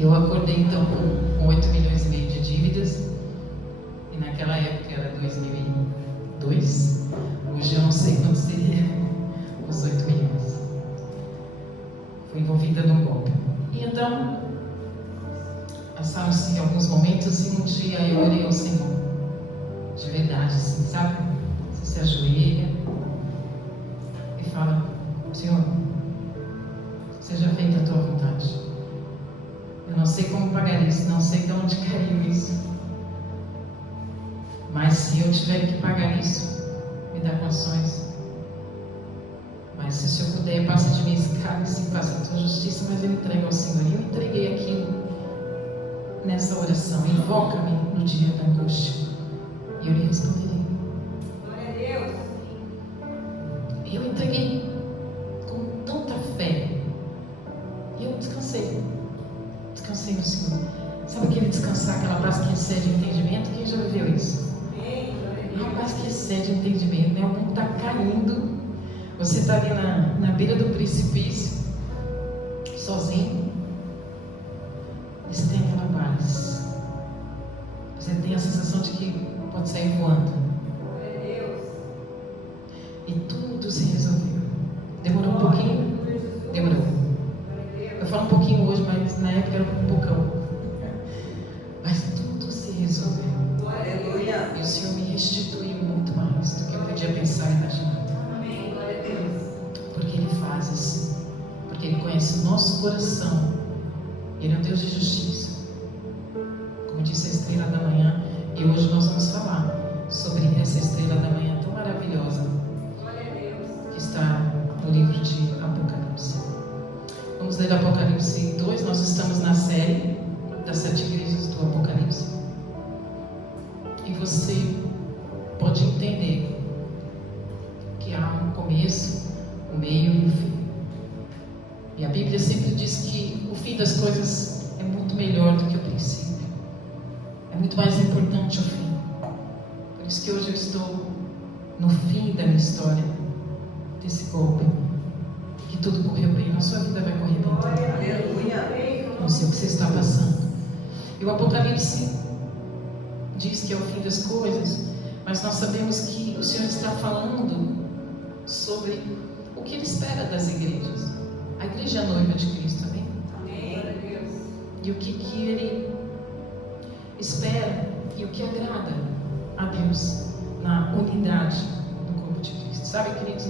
Eu acordei então com 8 milhões e meio de dívidas, e naquela época era 2002, hoje eu não sei quanto seria os 8 milhões. Fui envolvida num golpe. E então, passaram-se alguns momentos e um dia eu orei ao Senhor, de verdade, assim, sabe? Você se ajoelha e fala: Senhor, seja feita a tua vontade. Eu não sei como pagar isso, não sei de onde caiu isso, mas se eu tiver que pagar isso, me dá condições. Mas se o Senhor puder, passa de mim esse cálice e faça a tua justiça, mas eu entrego ao Senhor. E eu entreguei aquilo nessa oração: invoca-me no dia da angústia, e eu lhe responderei. Glória a Deus. E eu entreguei com tanta fé, e eu descansei no Senhor. Sabe aquele descansar, aquela paz que excede o entendimento? Quem já viveu isso? Uma paz que excede o entendimento, né? O mundo está caindo, você está ali na beira do precipício, sozinho, e você tem aquela paz. Você tem a sensação de que pode sair voando. Glória a Deus. E tudo se resolveu. Demorou um pouquinho? Demorou. Eu falo um pouquinho hoje, mas na época era um poucão. Mas tudo se resolveu. Aleluia. E o Senhor me restituiu muito mais do que eu podia pensar e imaginar. Amém. Glória a Deus. Porque Ele faz isso. Porque Ele conhece o nosso coração. Ele é um Deus de justiça. Como disse a estrela da manhã, e hoje nós vamos falar sobre essa estrela da manhã tão maravilhosa Glória a Deus. que está no livro de Apocalipse. Vamos ler Apocalipse 2. Nós estamos na série das 7 igrejas do Apocalipse. E você pode entender que há um começo, um meio e um fim. E a Bíblia sempre diz que o fim das coisas é muito melhor do que o princípio. É muito mais importante o fim. Por isso que hoje eu estou no fim da minha história, desse golpe. Que tudo correu bem, na sua vida vai correr bem. Glória a Deus. Não sei o que você está passando. E o Apocalipse diz que é o fim das coisas, mas nós sabemos que o Senhor está falando sobre o que Ele espera das igrejas. A igreja é a noiva de Cristo, amém? Amém. Glória a Deus. E o que Ele espera e o que agrada a Deus na unidade do corpo de Cristo. Sabe, queridos,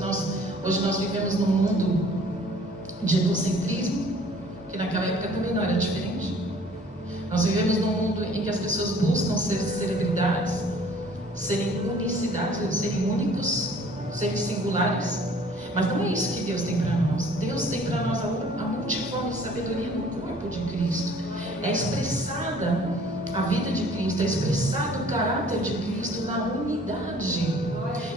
hoje nós vivemos num mundo de egocentrismo, que naquela época também não era diferente. Nós vivemos num mundo em que as pessoas buscam ser celebridades, serem unicidades, serem únicos, serem singulares. Mas não é isso que Deus tem para nós. Deus tem para nós a multiforme sabedoria no corpo de Cristo. É expressada a vida de Cristo, é expressado o caráter de Cristo na unidade.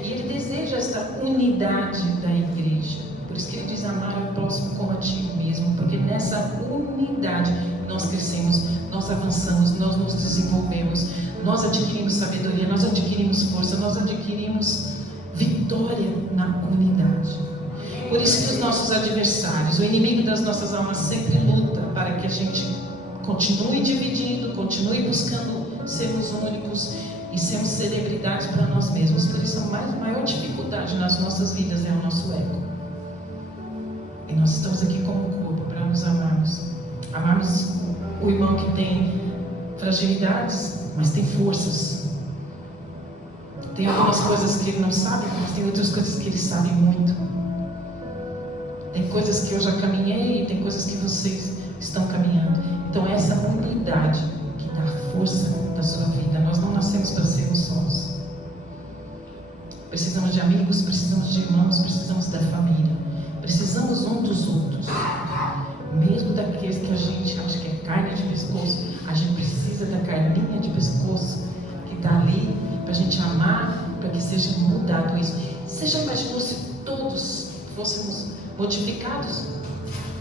E Ele deseja esta unidade da igreja. Por isso que Ele diz: amar o próximo como a ti mesmo. Porque nessa unidade nós crescemos, nós avançamos, nós nos desenvolvemos, nós adquirimos sabedoria, nós adquirimos força, nós adquirimos vitória na unidade. Por isso que os nossos adversários, o inimigo das nossas almas, sempre luta para que a gente continue dividindo, continue buscando sermos únicos e sermos celebridades para nós mesmos. Por isso a maior dificuldade nas nossas vidas é o nosso ego. E nós estamos aqui como corpo para nos amarmos. Amarmos o irmão que tem fragilidades, mas tem forças. Tem algumas coisas que ele não sabe, mas tem outras coisas que ele sabe muito. Tem coisas que eu já caminhei, tem coisas que vocês estão caminhando. Então essa unidade que dá a força da sua vida. Nós não nascemos para sermos sós. Precisamos de amigos, precisamos de irmãos, precisamos da família. Precisamos um dos outros. Mesmo daqueles que a gente acha que é carne de pescoço, a gente precisa da carninha de pescoço que está ali para a gente amar, para que seja mudado isso. Você já imaginou se todos fôssemos modificados,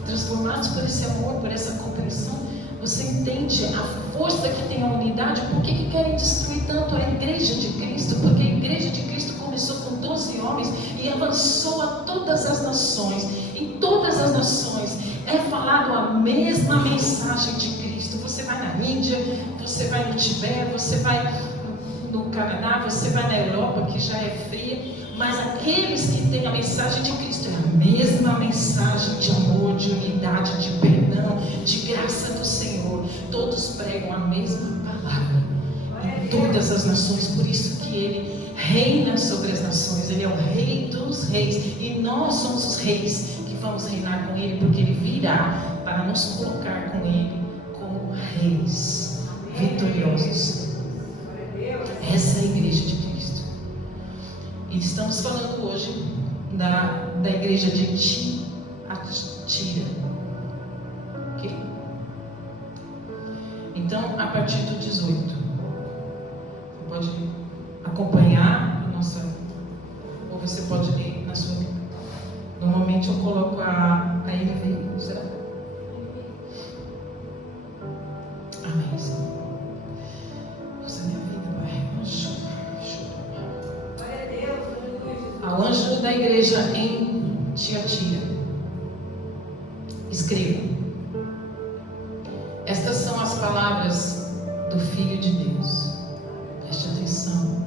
transformados por esse amor, por essa compreensão? Você entende a força que tem a unidade? Por que querem destruir tanto a igreja de Cristo? Porque a igreja de Cristo começou com 12 e homens e avançou a todas as nações. Em todas as nações é falado a mesma mensagem de Cristo. Você vai na Índia, você vai no Tibete, você vai no Canadá, você vai na Europa, que já é fria, mas aqueles que têm a mensagem de Cristo é a mesma mensagem de amor, de unidade, de perdão, de graça do Senhor. Todos pregam a mesma palavra em todas as nações. Por isso que Ele reina sobre as nações. Ele é o Rei dos reis e nós somos os reis que vamos reinar com Ele, porque Ele virá para nos colocar com Ele como reis vitoriosos. Essa é a igreja de Cristo. E estamos falando hoje da igreja de Tiatira. Ok? Então, a partir do 18, você pode acompanhar a nossa, ou você pode ler na sua Bíblia. Normalmente eu coloco a NVI, será? Amém, Senhor. Você é minha vida, Pai. Ao anjo da igreja em Tiatira, escreva: estas são as palavras do Filho de Deus. Preste atenção.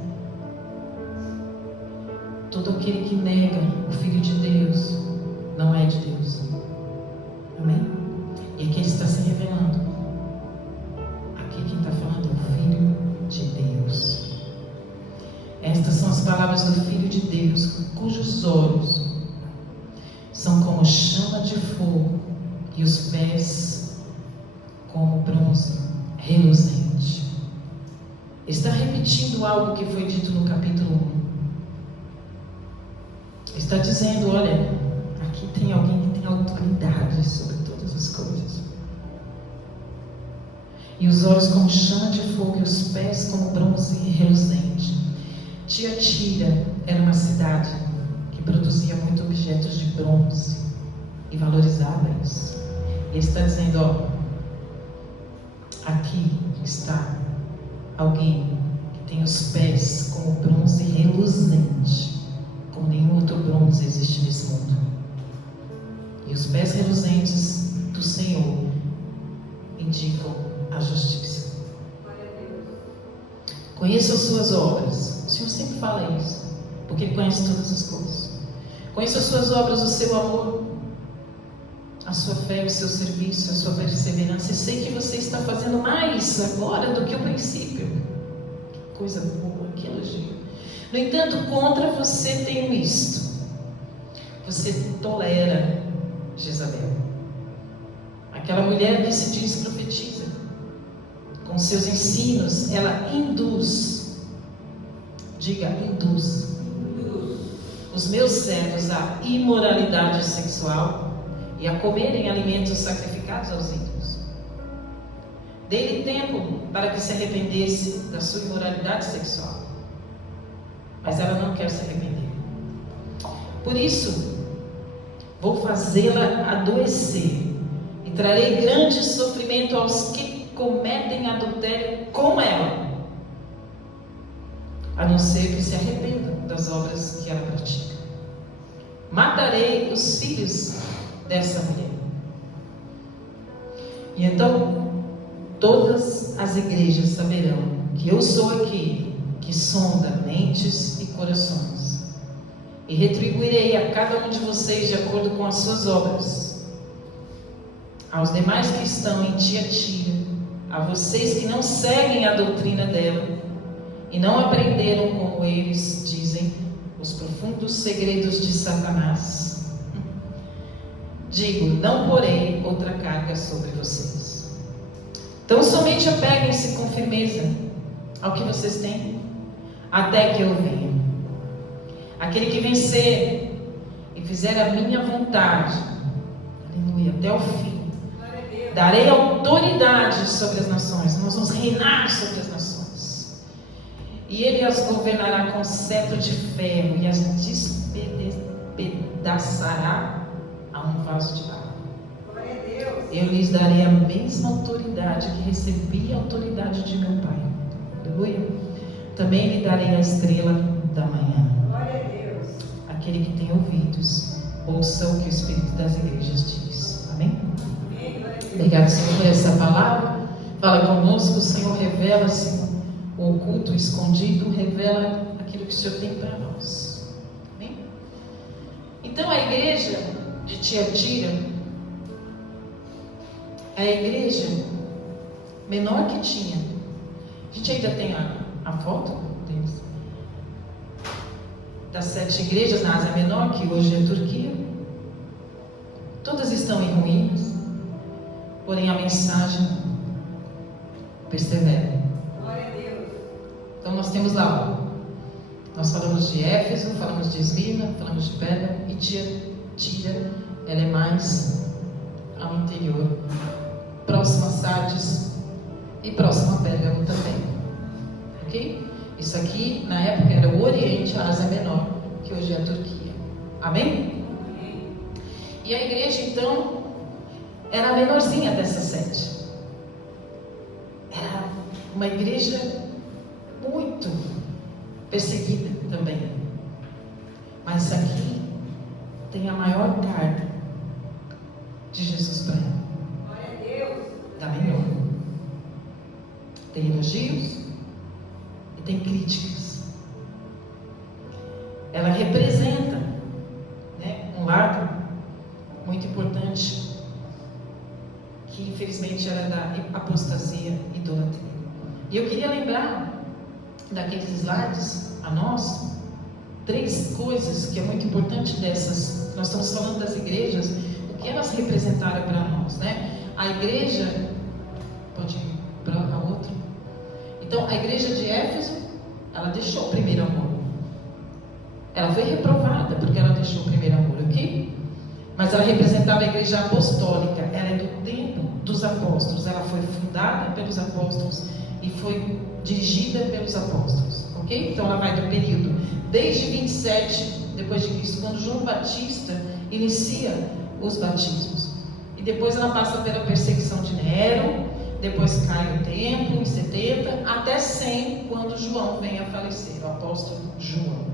Todo aquele que nega o Filho de Deus não é de Deus. Amém? E aqui ele está se revelando. Aqui quem está falando é o Filho de Deus. Estas são as palavras do Filho de Deus, cujos olhos são como chama de fogo e os pés como bronze reluzente. Está repetindo algo que foi dito no capítulo 1. Está dizendo: olha, aqui tem alguém que tem autoridade sobre todas as coisas. E os olhos como chama de fogo e os pés como bronze reluzente. Tiatira era uma cidade que produzia muitos objetos de bronze e valorizava isso. Ele está dizendo: ó, aqui está alguém que tem os pés como bronze reluzente, como nenhum outro bronze existe nesse mundo. E os pés reluzentes do Senhor indicam a justiça. Conheça as suas obras. O Senhor sempre fala isso, porque Ele conhece todas as coisas. Conheça as suas obras, o seu amor, a sua fé, o seu serviço, a sua perseverança. E sei que você está fazendo mais agora do que o princípio. Que coisa boa, que elogio. No entanto, contra você tenho isto: você tolera Jezabel, aquela mulher que se diz profetiza. Com seus ensinos, ela induz. Diga, induz os meus servos à imoralidade sexual e a comerem alimentos sacrificados aos ídolos. Dei-lhe tempo para que se arrependesse da sua imoralidade sexual, mas ela não quer se arrepender. Por isso, vou fazê-la adoecer e trarei grande sofrimento aos que cometem adultério com ela, a não ser que se arrependam das obras que ela pratica. Matarei os filhos dessa mulher. E então todas as igrejas saberão que eu sou aquele que sonda mentes e corações, e retribuirei a cada um de vocês de acordo com as suas obras. Aos demais que estão em Tiatira, a vocês que não seguem a doutrina dela e não aprenderam, como eles dizem, os profundos segredos de Satanás, digo: não porei outra carga sobre vocês. Então somente apeguem-se com firmeza ao que vocês têm, até que eu venha. Aquele que vencer e fizer a minha vontade, aleluia, até o fim, darei autoridade sobre as nações. Nós vamos reinar sobre as nações. E ele as governará com cetro de ferro e as despedaçará a um vaso de barro. Eu lhes darei a mesma autoridade que recebi a autoridade de meu Pai. Aleluia. Também lhe darei a estrela da manhã. Aquele que tem ouvidos, ouça o que o Espírito das igrejas diz. Amém? Obrigado, Senhor, por essa palavra. Fala conosco, Senhor, revela-se o oculto, o escondido, revela aquilo que o Senhor tem para nós. Amém? Então a igreja de Tiatira é a igreja menor que tinha. A gente ainda tem a foto deles. Das 7 igrejas na Ásia Menor, que hoje é a Turquia. Todas estão em ruínas, porém a mensagem persevera. Glória a Deus. Então nós temos lá, nós falamos de Éfeso, falamos de Esmirna, falamos de Pérgamo, e Tiatira, ela é mais ao interior, próxima a Sardes e próxima a Pérgamo também. Ok? Isso aqui, na época, era o Oriente, a Ásia Menor, que hoje é a Turquia. Amém? Amém. E a igreja, então, era a menorzinha dessas 7. Era uma igreja muito perseguida também. Mas aqui tem a maior carga de Jesus para ela. Glória a Deus. Da menor. Tem elogios e tem críticas. Ela representa, né, um lado muito importante que infelizmente era da apostasia e idolatria. E eu queria lembrar daqueles slides a nós 3 coisas que é muito importante dessas. Nós estamos falando das igrejas, o que elas representaram para nós, né? A igreja, pode ir para a outra. Então, a igreja de Éfeso, ela deixou o primeiro amor. Ela foi reprovada porque ela deixou o primeiro amor, ok? Mas ela representava a igreja apostólica. Ela é do tempo dos apóstolos. Ela foi fundada pelos apóstolos e foi dirigida pelos apóstolos, ok? Então ela vai do período desde 27 depois de Cristo, quando João Batista inicia os batismos, e depois ela passa pela perseguição de Nero, depois cai o templo em 70 até 100, quando João vem a falecer, o apóstolo João.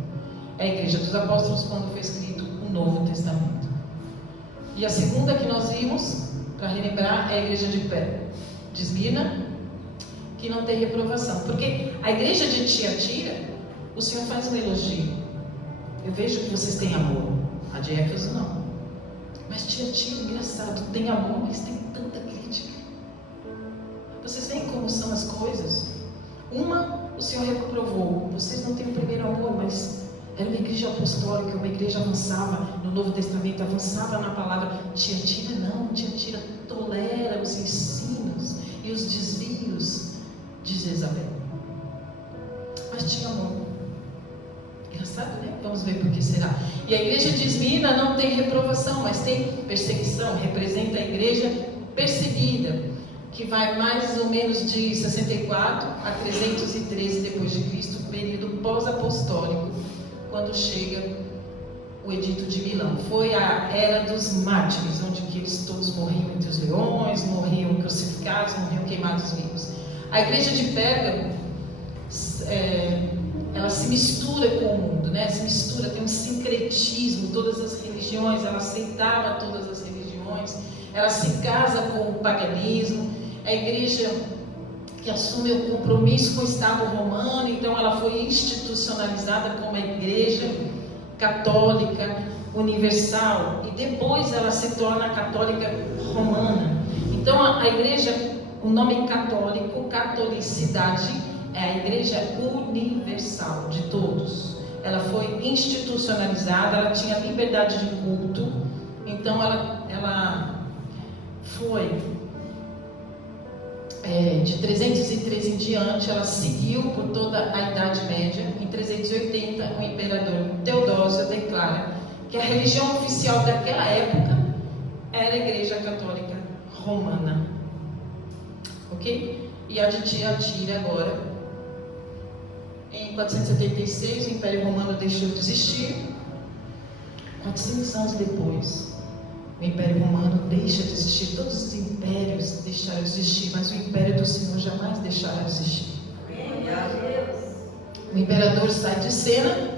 É a igreja dos apóstolos quando foi escrito o Novo Testamento. E a segunda que nós vimos, para relembrar, é a igreja de Esmirna, que não tem reprovação. Porque a igreja de Tiatira, o Senhor faz um elogio. Eu vejo que vocês têm amor. A de Éfeso não. Mas Tiatira, engraçado, tem amor, mas tem tanta crítica. Vocês veem como são as coisas? Uma, o Senhor reprovou. Vocês não têm o primeiro amor, mas era uma igreja apostólica, uma igreja avançava no Novo Testamento, avançava na palavra. Tiatira não, Tiatira tolera os ensinos e os desvios de Jezabel. Mas tinha amor. Engraçado, né? Vamos ver por que será. E a igreja de Esmirna não tem reprovação, mas tem perseguição. Representa a igreja perseguida, que vai mais ou menos de 64 a 313 depois de Cristo, período pós-apostólico, quando chega o Edito de Milão. Foi a era dos mártires, onde que eles todos morriam entre os leões, morriam crucificados, morriam queimados vivos. A igreja de Pérgamo, ela se mistura com o mundo, né? Se mistura, tem um sincretismo, todas as religiões, ela aceitava todas as religiões, ela se casa com o paganismo. A igreja que assume o compromisso com o Estado romano, então ela foi institucionalizada como a igreja católica universal, e depois ela se torna católica romana. Então a igreja, o nome católico, catolicidade, é a igreja universal de todos. Ela foi institucionalizada, ela tinha liberdade de culto, então ela foi de 313 em diante, ela seguiu por toda a Idade Média. Em 380, o imperador Teodósio declara que a religião oficial daquela época era a Igreja Católica Romana, ok? E a de Tiatira agora, em 476, o Império Romano deixou de existir. 400 anos depois, o Império Romano deixa de existir. Todos os impérios deixaram de existir, mas o Império do Senhor jamais deixará de existir. O imperador sai de cena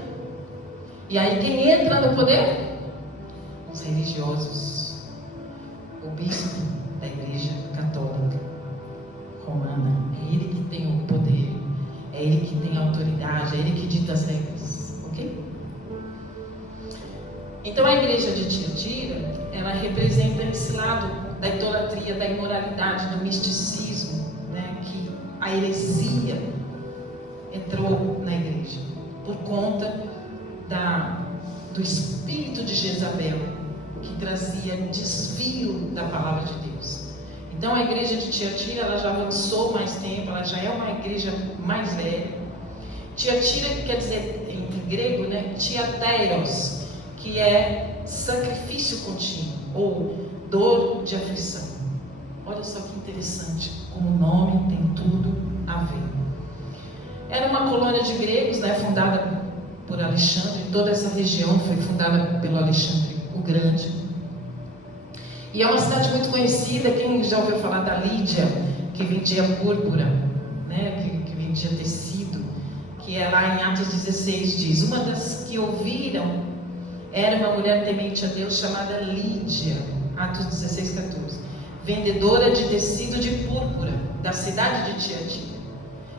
E aí quem entra no poder? Os religiosos. O bispo da Igreja Católica Romana. É ele que tem o poder. É ele que tem a autoridade. É ele que dita as regras. Ok? Então a igreja de Tiatira, ela representa esse lado da idolatria, da imoralidade, do misticismo, né? Que a heresia entrou na igreja por conta do espírito de Jezabel, que trazia desvio da palavra de Deus. Então a igreja de Tiatira, ela já avançou mais tempo, ela já é uma igreja mais velha. Tiatira quer dizer em grego, né, tiateiros, que é sacrifício contínuo ou dor de aflição. Olha só que interessante, como o nome tem tudo a ver. Era uma colônia de gregos, né, fundada por Alexandre. Toda essa região foi fundada pelo Alexandre o Grande. E é uma cidade muito conhecida. Quem já ouviu falar da Lídia, que vendia púrpura, né, que vendia tecido, que é lá em Atos 16 diz: uma das que ouviram era uma mulher temente a Deus chamada Lídia, Atos 16, 14, vendedora de tecido de púrpura da cidade de Tiatira.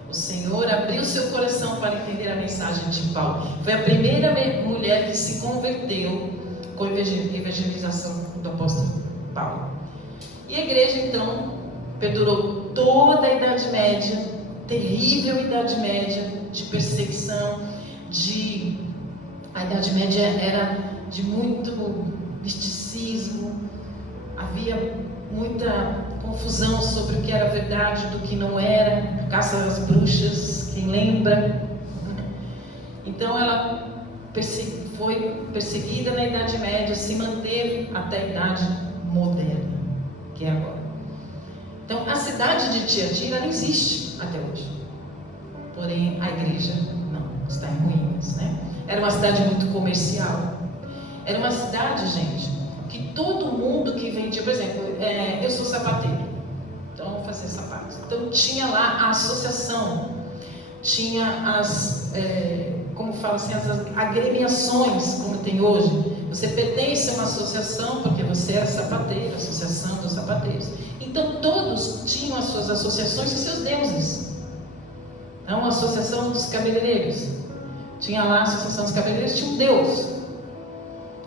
O Senhor abriu seu coração para entender a mensagem de Paulo. Foi a primeira mulher que se converteu com a evangelização do apóstolo Paulo. E a igreja então perdurou toda a Idade Média, terrível Idade Média de perseguição, a Idade Média era de muito misticismo, havia muita confusão sobre o que era verdade do que não era, caça às bruxas, quem lembra? Então ela foi perseguida na Idade Média, se manteve até a Idade Moderna, que é agora. Então a cidade de Tiatira não existe até hoje, porém a igreja não, está em ruínas, né? Era uma cidade muito comercial. Era uma cidade, gente, que todo mundo que vendia, por exemplo, eu sou sapateiro, então vou fazer sapatos. Então tinha lá a associação, tinha como fala assim, as agremiações, como tem hoje. Você pertence a uma associação porque você é sapateiro, associação dos sapateiros. Então todos tinham as suas associações e seus deuses. Então a associação dos cabeleireiros, tinha lá a associação dos cabeleireiros, tinha um deus.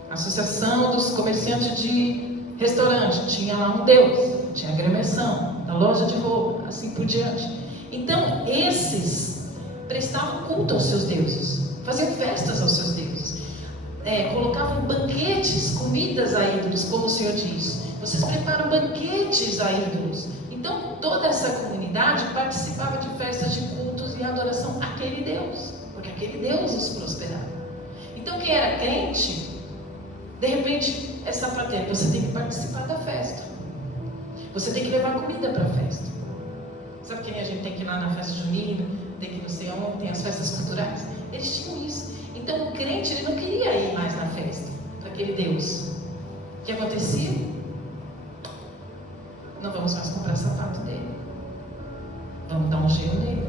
A associação dos comerciantes de restaurante, tinha lá um deus. Tinha a agremiação da loja de roupa, assim por diante. Então esses prestavam culto aos seus deuses, faziam festas aos seus deuses, colocavam banquetes, comidas a ídolos, como o Senhor diz. Vocês preparam banquetes a ídolos. Então toda essa comunidade participava de festas de cultos e adoração àquele Deus, porque aquele Deus os prosperava. Então quem era crente, de repente é sapateiro, você tem que participar da festa, você tem que levar comida para a festa. Sabe que a gente tem que ir lá na festa junina, tem que ir não sei onde, tem as festas culturais? Eles tinham isso. Então o crente, ele não queria ir mais na festa para aquele Deus. O que acontecia? Não vamos mais comprar sapato dele, vamos dar um gelo nele.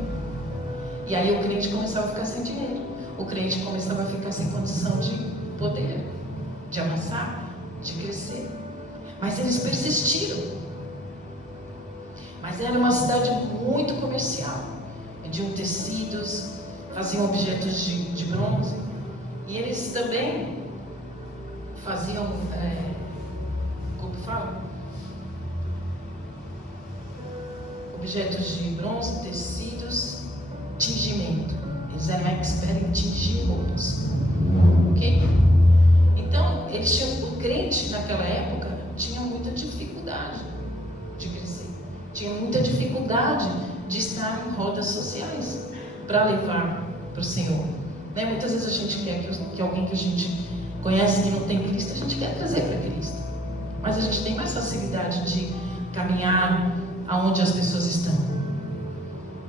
E aí o crente começava a ficar sem dinheiro, o crente começava a ficar sem condição de poder, de avançar, de crescer. Mas eles persistiram. Mas era uma cidade muito comercial. Vendiam tecidos, faziam objetos de bronze. E eles também faziam, como fala? Objetos de bronze, tecidos, tingimento. Eles eram experts em tingir roupas. Ok? Então, o crente naquela época tinha muita dificuldade de crescer. Tinha muita dificuldade de estar em rodas sociais para levar para o Senhor. Né? Muitas vezes a gente quer que alguém que a gente conhece que não tem Cristo, a gente quer trazer para Cristo. Mas a gente tem mais facilidade de caminhar aonde as pessoas estão.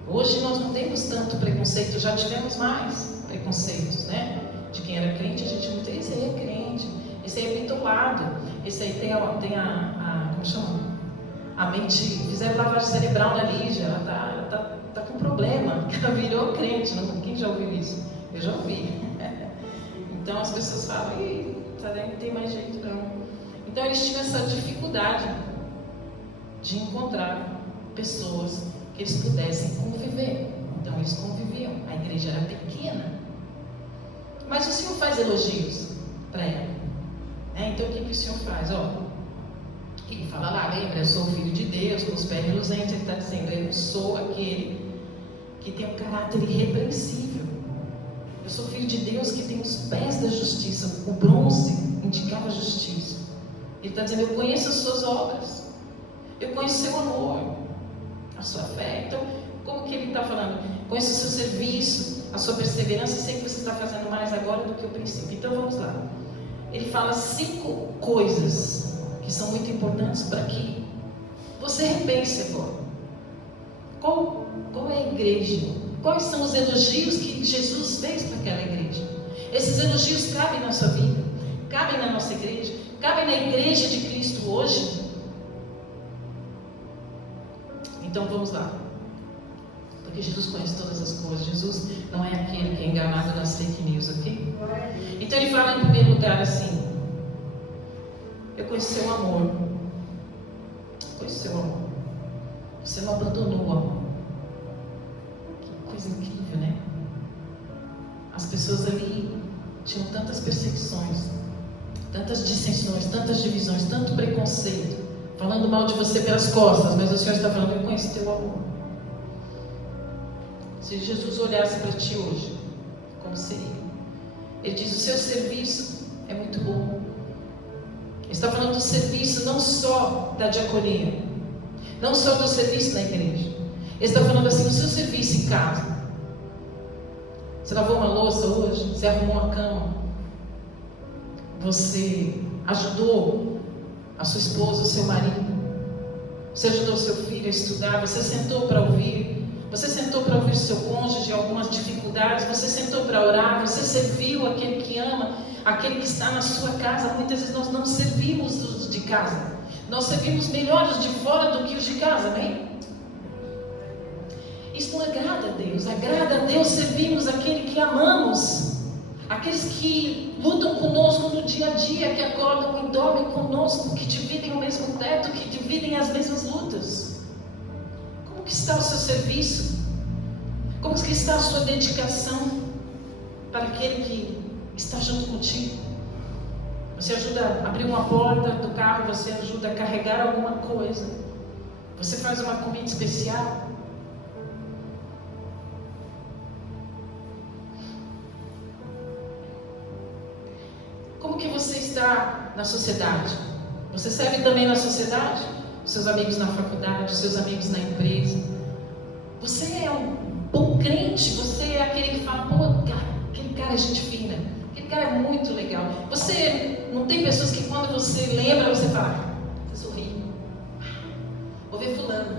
Hoje nós não temos tanto preconceito, já tivemos mais preconceitos, né? De quem era crente, a gente não tem, esse aí é crente, esse aí é bitolado, esse aí tem como chama? A mente, fizeram lavagem cerebral na Lígia, ela tá com problema, ela virou crente, quem já ouviu isso? Eu já ouvi. Então as pessoas falam, ih, não tem mais jeito não. Então eles tinham essa dificuldade de encontrar pessoas que eles pudessem conviver. Então eles conviviam, a igreja era pequena. Mas o Senhor faz elogios para ela. Então o que o Senhor faz? Ele fala lá, lembra, eu sou o Filho de Deus, prospero e reluzente. Ele está dizendo, eu sou aquele que tem um caráter irrepreensível. Eu sou Filho de Deus que tem os pés da justiça. O bronze indicava a justiça. Ele está dizendo, eu conheço as suas obras. Eu conheço o seu amor, a sua fé. Então, como que ele está falando? Conheço o seu serviço, a sua perseverança, e sei que você está fazendo mais agora do que o princípio. Então, vamos lá. Ele fala 5 coisas que são muito importantes para que você repense agora. Qual é a igreja? Quais são os elogios que Jesus fez para aquela igreja? Esses elogios cabem na sua vida? Cabem na nossa igreja? Cabem na igreja de Cristo hoje? Então vamos lá. Porque Jesus conhece todas as coisas. Jesus não é aquele que é enganado nas fake news, ok? Então ele fala em primeiro lugar assim: eu conheço seu amor. Conheço seu amor. Você não abandonou o amor. Que coisa incrível, né? As pessoas ali tinham tantas perseguições, tantas dissensões, tantas divisões, tanto preconceito, falando mal de você pelas costas, mas o Senhor está falando, eu conheço teu amor. Se Jesus olhasse para ti hoje, como seria? Ele diz, o seu serviço é muito bom. Ele está falando do serviço não só da diaconia, não só do serviço na igreja. Ele está falando assim, o seu serviço em casa. Você lavou uma louça hoje? Você arrumou uma cama? Você ajudou a sua esposa, o seu marido? Você ajudou o seu filho a estudar? Você sentou para ouvir? Você sentou para ouvir o seu cônjuge algumas dificuldades? Você sentou para orar? Você serviu aquele que ama, aquele que está na sua casa? Muitas vezes nós não servimos os de casa. Nós servimos melhor os de fora do que os de casa, amém? Isso não agrada a Deus. Agrada a Deus servirmos aquele que amamos. Aqueles que lutam conosco no dia a dia, que acordam e dormem conosco, que dividem o mesmo teto, que dividem as mesmas lutas. Como que está o seu serviço? Como que está a sua dedicação para aquele que está junto contigo? Você ajuda a abrir uma porta do carro, você ajuda a carregar alguma coisa, você faz uma comida especial. Como que você está na sociedade? Você serve também na sociedade? Os seus amigos na faculdade, os seus amigos na empresa. Você é um bom crente? Você é aquele que fala, pô, aquele cara é gente fina, aquele cara é muito legal. Você não tem pessoas que quando você lembra, você fala, você sorri. Vou ver fulano.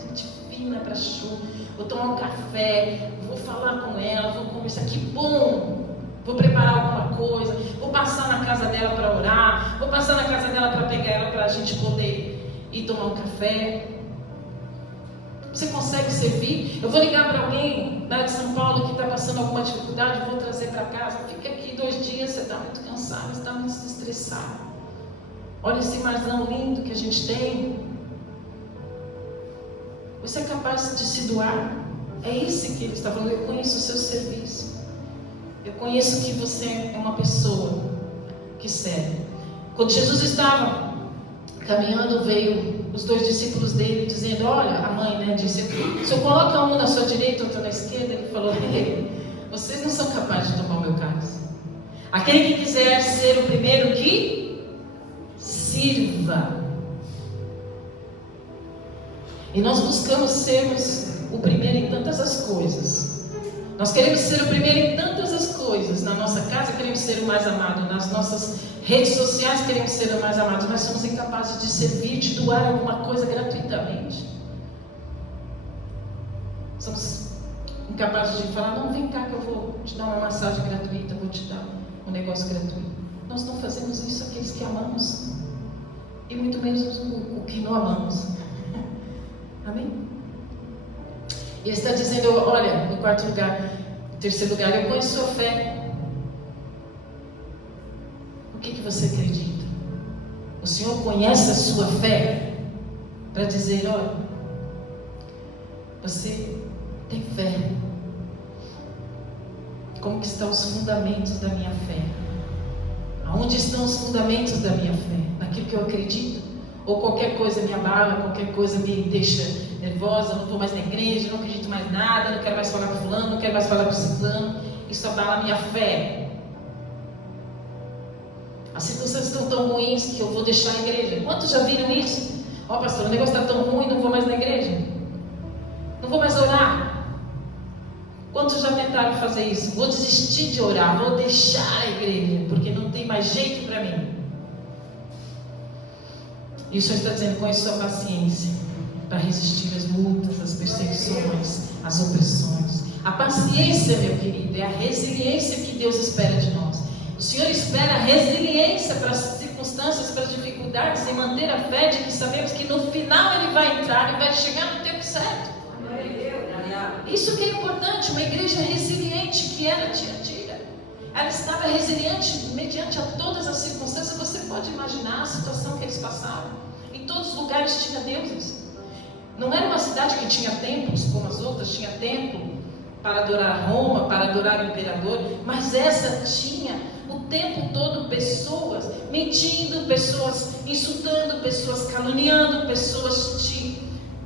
Gente fina pra chuva. Vou tomar um café, vou falar com ela, vou conversar. Que bom! Vou preparar alguma coisa, vou passar na casa dela para orar, vou passar na casa dela para pegar ela para a gente poder ir tomar um café. Você consegue servir? Eu vou ligar para alguém lá de São Paulo que está passando alguma dificuldade, vou trazer para casa. Fica aqui 2 dias, você está muito cansado, você está muito estressado. Olha esse marzão lindo que a gente tem. Você é capaz de se doar? É isso que ele está falando. Eu conheço o seu serviço. Eu conheço que você é uma pessoa que serve. Quando Jesus estava caminhando, veio os 2 discípulos dele dizendo, olha, a mãe, disse, se eu coloco um na sua direita, outro na esquerda, ele falou, vocês não são capazes de tomar o meu cálice. Aquele que quiser ser o primeiro que sirva. E nós buscamos sermos o primeiro em tantas as coisas. Nós queremos ser o primeiro em tantas as coisas. Na nossa casa queremos ser o mais amado. Nas nossas redes sociais queremos ser o mais amado. Nós somos incapazes de servir, de doar alguma coisa gratuitamente. Somos incapazes de falar, não, vem cá que eu vou te dar uma massagem gratuita, vou te dar um negócio gratuito. Nós não fazemos isso aqueles que amamos. E muito menos o que não amamos. Amém? Ele está dizendo, olha, no 4º lugar, no 3º lugar, eu conheço sua fé. você acredita. O Senhor conhece a sua fé para dizer: olha, você tem fé. Como que estão os fundamentos da minha fé? Aonde estão os fundamentos da minha fé? Naquilo que eu acredito? Ou qualquer coisa me abala, qualquer coisa me deixa nervosa, não estou mais na igreja, não acredito mais nada, não quero mais falar com fulano, não quero mais falar com ciclano. Isso abala a minha fé. As circunstâncias estão tão ruins que eu vou deixar a igreja. Quantos já viram isso? Ó, pastor, o negócio está tão ruim, não vou mais na igreja. Não vou mais orar. Quantos já tentaram fazer isso? Vou desistir de orar, vou deixar a igreja, porque não tem mais jeito para mim. E o Senhor está dizendo: conheça sua paciência para resistir às lutas, às perseguições, às opressões. A paciência, meu querido, é a resiliência que Deus espera de nós. O Senhor espera a resiliência para as circunstâncias, para as dificuldades, e manter a fé de que sabemos que no final Ele vai entrar e vai chegar no tempo certo. Isso que é importante. Uma igreja resiliente que era Tiatira, ela estava resiliente mediante a todas as circunstâncias. Você pode imaginar a situação que eles passaram. Em todos os lugares tinha deuses. Não era uma cidade que tinha templos como as outras, tinha templo para adorar Roma, para adorar o imperador, mas essa tinha o tempo todo pessoas mentindo, pessoas insultando, pessoas caluniando, pessoas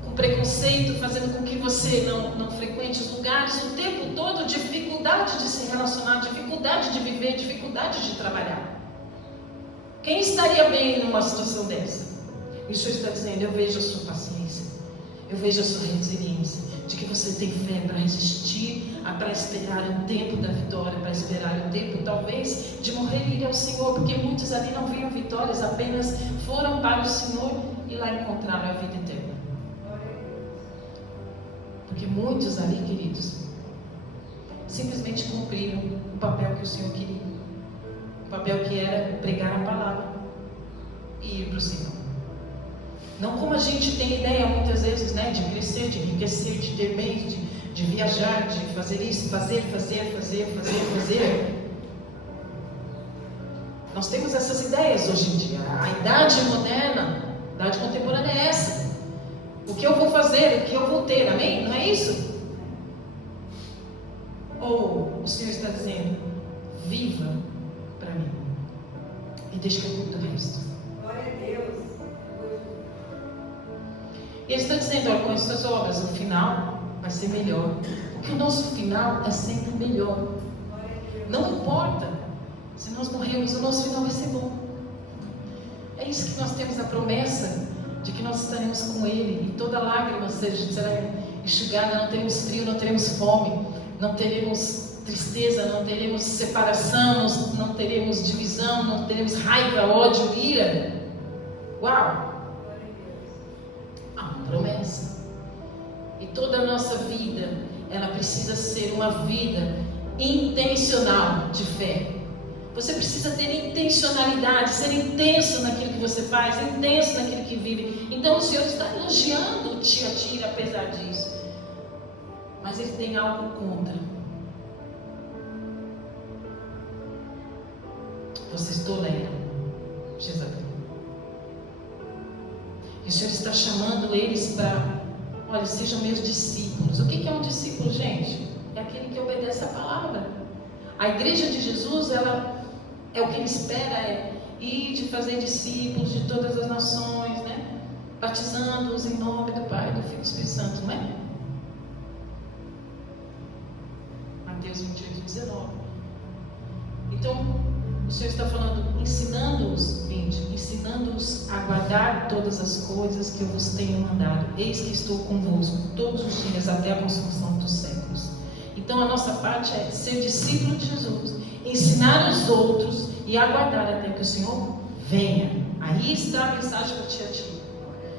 com preconceito, fazendo com que você não frequente os lugares, o tempo todo dificuldade de se relacionar, dificuldade de viver, dificuldade de trabalhar. Quem estaria bem numa situação dessa? E o Senhor está dizendo: eu vejo a sua paciência, eu vejo a sua resiliência, de que você tem fé para resistir, para esperar o tempo da vitória, para esperar o tempo, talvez, de morrer e ir ao Senhor, porque muitos ali não viram vitórias, apenas foram para o Senhor e lá encontraram a vida eterna. Porque muitos ali, queridos, simplesmente cumpriram o papel que o Senhor queria, o papel que era pregar a palavra e ir para o Senhor. Não como a gente tem ideia muitas vezes, né, de crescer, de enriquecer, de ter bens, de viajar, de fazer isso, fazer. Nós temos essas ideias hoje em dia. A idade moderna, a idade contemporânea é essa. O que eu vou fazer, o que eu vou ter, amém? Não é isso? Ou o Senhor está dizendo: viva para mim e deixa que eu cuide do resto. Glória a Deus. E Ele está dizendo: olha, com as suas obras, o final vai ser melhor. Porque o nosso final é sempre melhor. Não importa se nós morrermos, o nosso final vai ser bom. É isso que nós temos, a promessa de que nós estaremos com Ele, e toda lágrima será enxugada. Não teremos frio, não teremos fome, não teremos tristeza, não teremos separação, não teremos divisão, não teremos raiva, ódio, ira. Uau! Promessa. E toda a nossa vida, ela precisa ser uma vida intencional de fé. Você precisa ter intencionalidade, ser intenso naquilo que você faz, intenso naquilo que vive. Então o Senhor está elogiando o Tiatira apesar disso, mas Ele tem algo contra. Vocês toleram Jezabel. E o Senhor está chamando eles para: olha, sejam meus discípulos. O que é um discípulo, gente? É aquele que obedece a palavra. A igreja de Jesus, ela é o que Ele espera, é ir de fazer discípulos de todas as nações, né? Batizando-os em nome do Pai, do Filho e do Espírito Santo, não é? Mateus 28:19. Então, o Senhor está falando, ensinando-os a guardar todas as coisas que eu vos tenho mandado. Eis que estou convosco todos os dias até a consumação dos séculos. Então a nossa parte é ser discípulo de Jesus, ensinar os outros e aguardar até que o Senhor venha. Aí está a mensagem para Tiatira: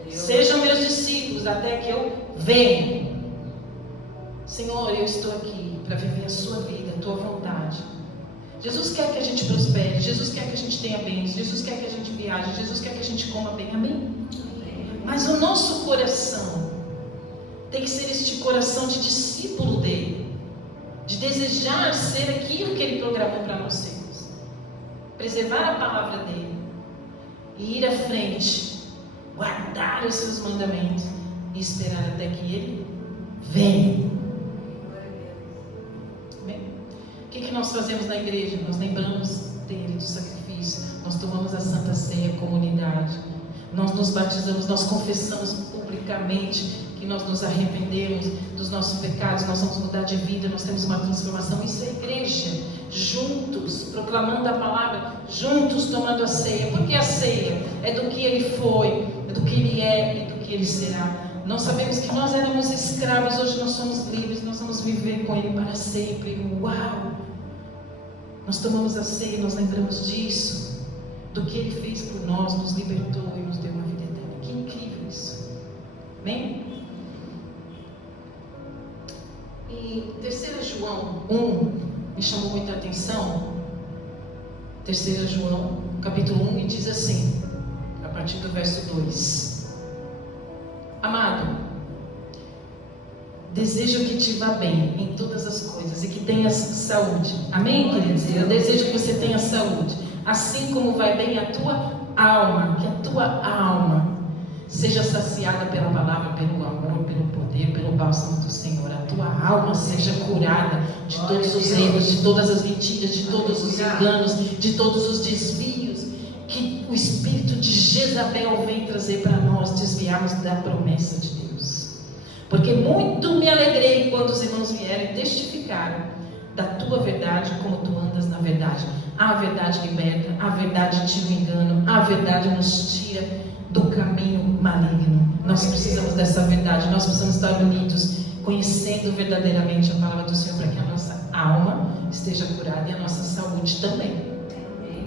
sejam meus discípulos até que eu venha. Senhor, eu estou aqui para viver a sua vida, a tua vontade. Jesus quer que a gente prospere, Jesus quer que a gente tenha bens, Jesus quer que a gente viaje, Jesus quer que a gente coma bem, amém? Mas o nosso coração tem que ser este coração de discípulo dele, de desejar ser aquilo que ele programou para nós sermos. preservar a palavra dele e ir à frente, guardar os seus mandamentos e esperar até que ele venha. Amém? O que nós fazemos na igreja? Nós lembramos dele, do sacrifício, nós tomamos a Santa Ceia, comunidade, nós nos batizamos, nós confessamos publicamente que nós nos arrependemos dos nossos pecados, nós vamos mudar de vida, nós temos uma transformação. Isso é igreja, juntos, proclamando a palavra, juntos tomando a ceia, porque a ceia é do que ele foi, é do que ele é e do que ele será. Nós sabemos que nós éramos escravos, hoje nós somos livres, nós vamos viver com ele para sempre. Uau! Nós tomamos a ceia, nós lembramos disso, do que ele fez por nós, nos libertou e nos deu uma vida eterna. Que incrível isso! Amém? E 3 João 1 me chamou muita atenção. 3 João, capítulo 1, e diz assim, a partir do verso 2: Amado, desejo que te vá bem em todas as coisas e que tenhas saúde. Amém, queridos? Eu desejo que você tenha saúde, assim como vai bem a tua alma, que a tua alma seja saciada pela palavra, pelo amor, pelo poder, pelo bálsamo do Senhor. A tua alma seja curada de todos os erros, de todas as mentiras, de todos os enganos, de todos os desvios que o espírito de Jezabel vem trazer para nós, desviarmos da promessa de Deus. Porque muito me alegrei quando os irmãos vieram e testificaram da tua verdade, como tu andas na verdade. A verdade liberta, a verdade tira o engano, a verdade nos tira do caminho maligno. Nós precisamos dessa verdade, nós precisamos estar unidos, conhecendo verdadeiramente a palavra do Senhor, para que a nossa alma esteja curada e a nossa saúde também.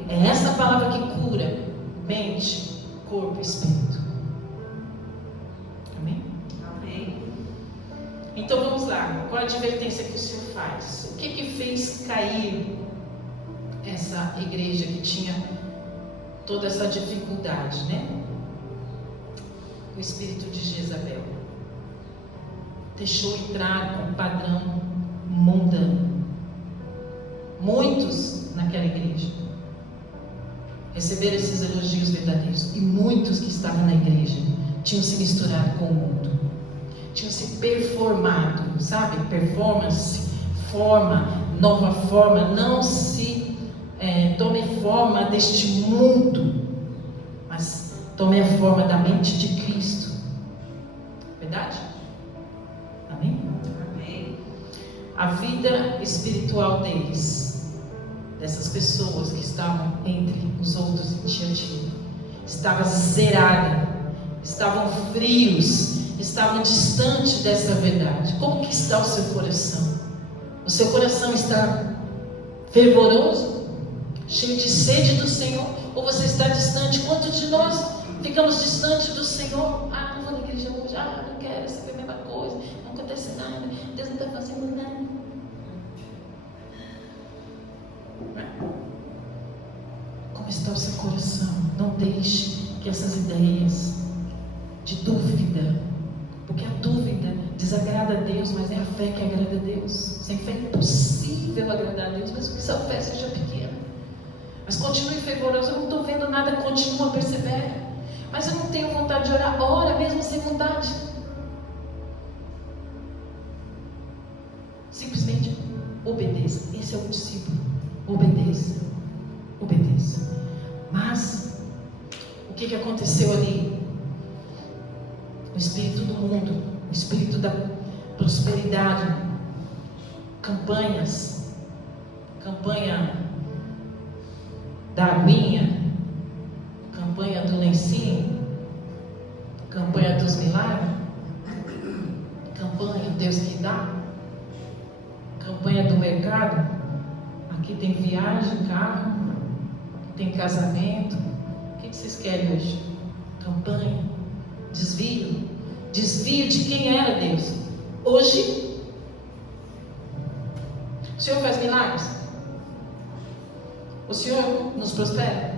É essa palavra que cura mente, corpo e espírito. Amém? Amém. Então vamos lá, qual a advertência que o Senhor faz? O que fez cair essa igreja que tinha toda essa dificuldade, né? O espírito de Jezabel deixou entrar um padrão mundano. Muitos naquela igreja receberam esses elogios verdadeiros, e muitos que estavam na igreja tinham se misturado com o mundo, tinham se performado, sabe? Performance, forma, nova forma. Não se tome forma deste mundo, mas tome a forma da mente de Cristo. Verdade? Amém? Amém. A vida espiritual dessas pessoas que estavam entre os outros em Tiatira, estava zerada, estavam frios, estavam distantes dessa verdade. Como que está o seu coração? O seu coração está fervoroso, cheio de sede do Senhor, ou você está distante? Quantos de nós ficamos distantes do Senhor? Ah, não vou na igreja hoje, não quero, essa é a mesma coisa, não acontece nada, Deus não está fazendo nada. Como está o seu coração? Não deixe que essas ideias de dúvida, porque a dúvida desagrada a Deus, mas é a fé que agrada a Deus. Sem fé é impossível agradar a Deus, mesmo que sua fé seja pequena. Mas continue fervoroso. Eu não estou vendo nada, continua, persevera. Mas eu não tenho vontade de orar. Ora mesmo sem vontade. Simplesmente obedeça. Esse é o discípulo. Obedeça. Obedeça. Mas o que aconteceu ali? O espírito do mundo, o espírito da prosperidade, campanha da aguinha, campanha do lencinho, campanha dos milagres, campanha Deus que dá, campanha do mercado. Aqui tem viagem, carro, tem casamento. O que vocês querem hoje? Campanha, desvio de quem era Deus. Hoje, o Senhor faz milagres? O Senhor nos prospera?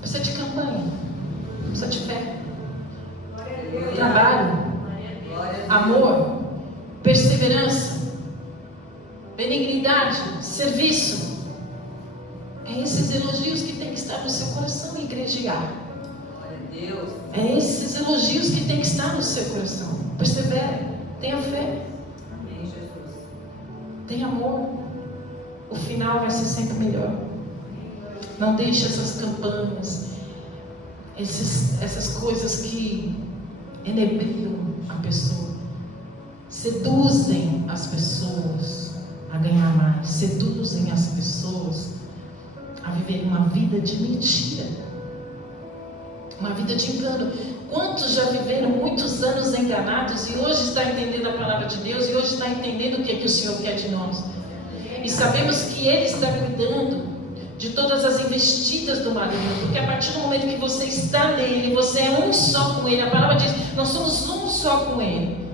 Precisa de campanha, precisa de fé, trabalho, amor, perseverança, benignidade, serviço. É É esses elogios que tem que estar no seu coração, igrejar. Glória a Deus. É esses elogios que tem que estar no seu coração. Persevere, tenha fé, Amém, Jesus. tenha amor. O final vai ser sempre melhor. Não deixe essas campanhas, essas coisas que enebriam a pessoa, seduzem as pessoas a ganhar mais, seduzem as pessoas a viver uma vida de mentira, uma vida de engano. Quantos já viveram muitos anos enganados e hoje está entendendo a palavra de Deus e hoje está entendendo o que é que o Senhor quer de nós? E sabemos que Ele está cuidando de todas as investidas do maligno, porque a partir do momento que você está nele, você é um só com Ele. A palavra diz, nós somos um só com Ele.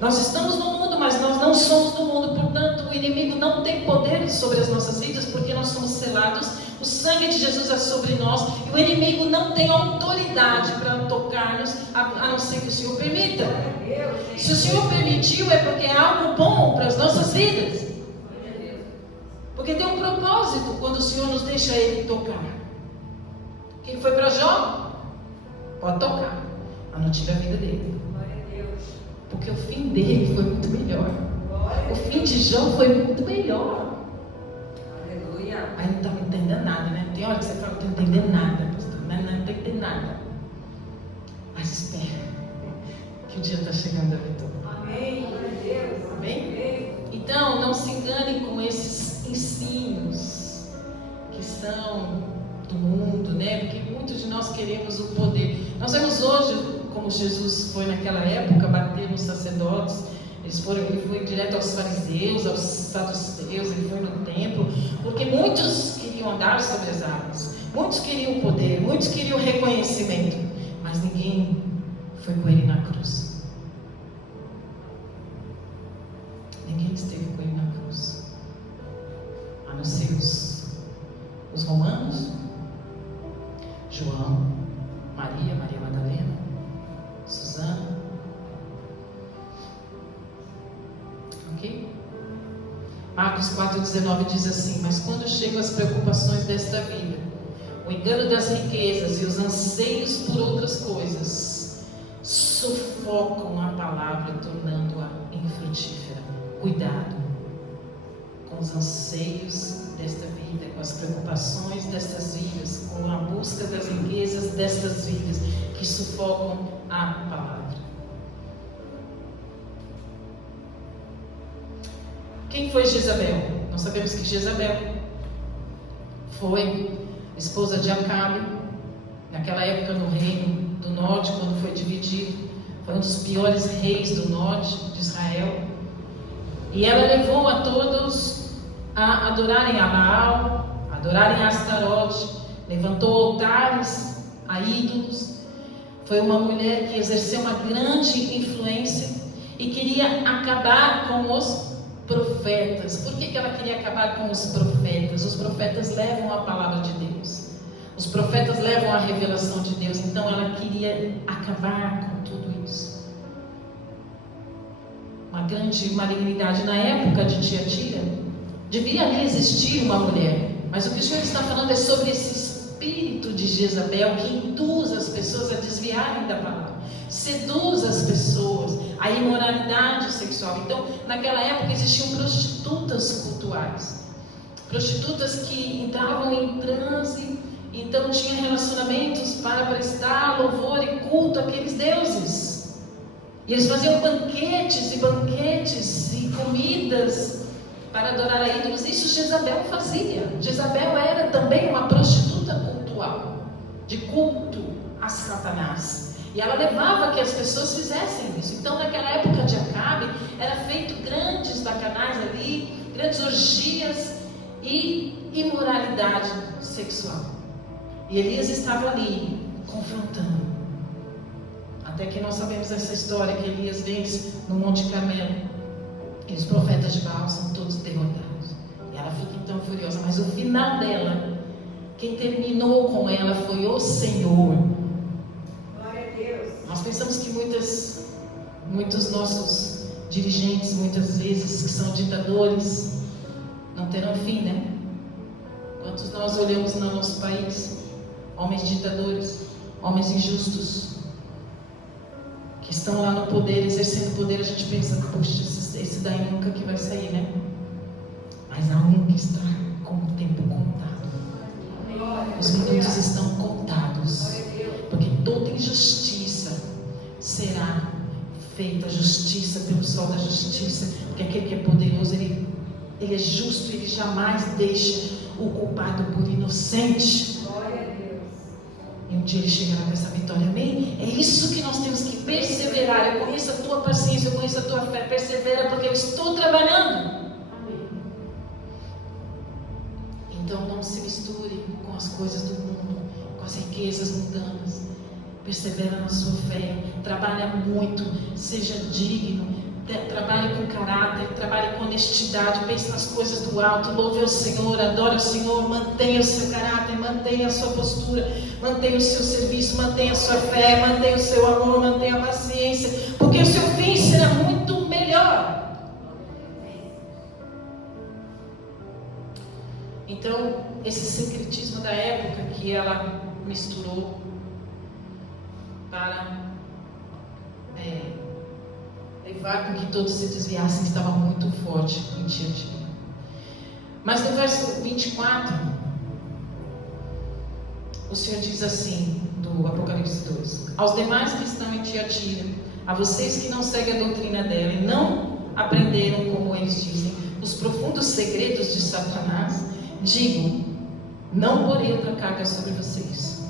Nós estamos no mundo, mas nós não somos do mundo. Portanto, o inimigo não tem poder sobre as nossas vidas, porque nós somos selados. O sangue de Jesus é sobre nós. E o inimigo não tem autoridade para tocar-nos, a não ser que o Senhor permita. Se o Senhor permitiu, é porque é algo bom para as nossas vidas. Porque tem um propósito quando o Senhor nos deixa Ele tocar. Quem foi para Jó? Pode tocar, mas não tira a vida dele. Porque o fim dele foi muito melhor. O fim de Jó foi muito melhor. Aleluia. Aí não está entendendo nada, né? Tem hora que você fala, não estou entendendo nada, pastor. Não estou entendendo nada. Mas espera, que o dia está chegando, Vitor. Amém. Glória a Deus. Amém? Então, não se engane com esses ensinos que são do mundo, né? Porque muitos de nós queremos o poder. Nós vemos hoje, como Jesus foi naquela época, bater nos sacerdotes. Ele foi direto aos fariseus, aos saduceus, ele foi no templo, porque muitos queriam andar sobre as águas, muitos queriam o poder, muitos queriam o reconhecimento, mas ninguém foi com ele na cruz. Ninguém esteve com ele na cruz, a não ser os romanos, João, Maria Madalena, Susana. Ok? Marcos 4,19 diz assim: mas quando chegam as preocupações desta vida, o engano das riquezas e os anseios por outras coisas, sufocam a palavra, tornando-a infrutífera. Cuidado com os anseios desta vida, com as preocupações destas vidas, com a busca das riquezas destas vidas, que sufocam a palavra. Quem foi Jezabel? Nós sabemos que Jezabel foi esposa de Acabe, naquela época no reino do norte, quando foi dividido, foi um dos piores reis do norte de Israel. E ela levou a todos a adorarem a Baal, a adorarem a Astarote, levantou altares a ídolos. Foi uma mulher que exerceu uma grande influência e queria acabar com os profetas. Por que ela queria acabar com os profetas? Os profetas levam a palavra de Deus. Os profetas levam a revelação de Deus. Então ela queria acabar com tudo isso. Uma grande malignidade. Na época de Tiatira, devia ali existir uma mulher. Mas o que o Senhor está falando é sobre esse espírito de Jezabel que induz as pessoas a desviarem da palavra. Seduz as pessoas à imoralidade sexual. Então, naquela época existiam prostitutas cultuais. Prostitutas que entravam em transe, então tinham relacionamentos para prestar louvor e culto àqueles deuses. E eles faziam banquetes e comidas para adorar a ídolos. Isso Jezabel fazia. Jezabel era também uma prostituta cultual, de culto a Satanás. E ela levava que as pessoas fizessem isso. Então, naquela época de Acabe, era feito grandes bacanais ali, grandes orgias e imoralidade sexual. E Elias estava ali, confrontando. Até que nós sabemos essa história, que Elias vence no Monte Carmelo. E os profetas de Baal são todos derrotados. E ela fica então furiosa. Mas o final dela, quem terminou com ela foi o Senhor. Glória a Deus. Nós pensamos que muitos nossos dirigentes, muitas vezes, que são ditadores, não terão fim, né? Quantos nós olhamos no nosso país, homens ditadores, homens injustos, que estão lá no poder, exercendo poder, a gente pensa, puxa, esse daí nunca que vai sair, né? Mas há um que está com o tempo contado. Os minutos estão contados, porque toda injustiça será feita, justiça pelo sol da justiça, porque aquele que é poderoso, ele é justo, ele jamais deixa o culpado por inocente. E um dia ele chegará com essa vitória, amém? É isso que nós temos que perseverar. Eu conheço a tua paciência, eu conheço a tua fé. Persevera, porque eu estou trabalhando. Amém. Então não se misture com as coisas do mundo, com as riquezas mundanas. Persevera na sua fé, trabalha muito, seja digno, trabalhe com caráter, trabalhe com honestidade, pense nas coisas do alto, louve ao Senhor, adore ao Senhor, mantenha o seu caráter, mantenha a sua postura, mantenha o seu serviço, mantenha a sua fé, mantenha o seu amor, mantenha a paciência, porque o seu fim será muito melhor. Então, esse secretismo da época que ela misturou para levar com que todos se desviassem, estava muito forte em Tiatira. Mas no verso 24, o Senhor diz assim, do Apocalipse 2: aos demais que estão em Tiatira, a vocês que não seguem a doutrina dela e não aprenderam, como eles dizem, os profundos segredos de Satanás, digo, não porei outra carga sobre vocês.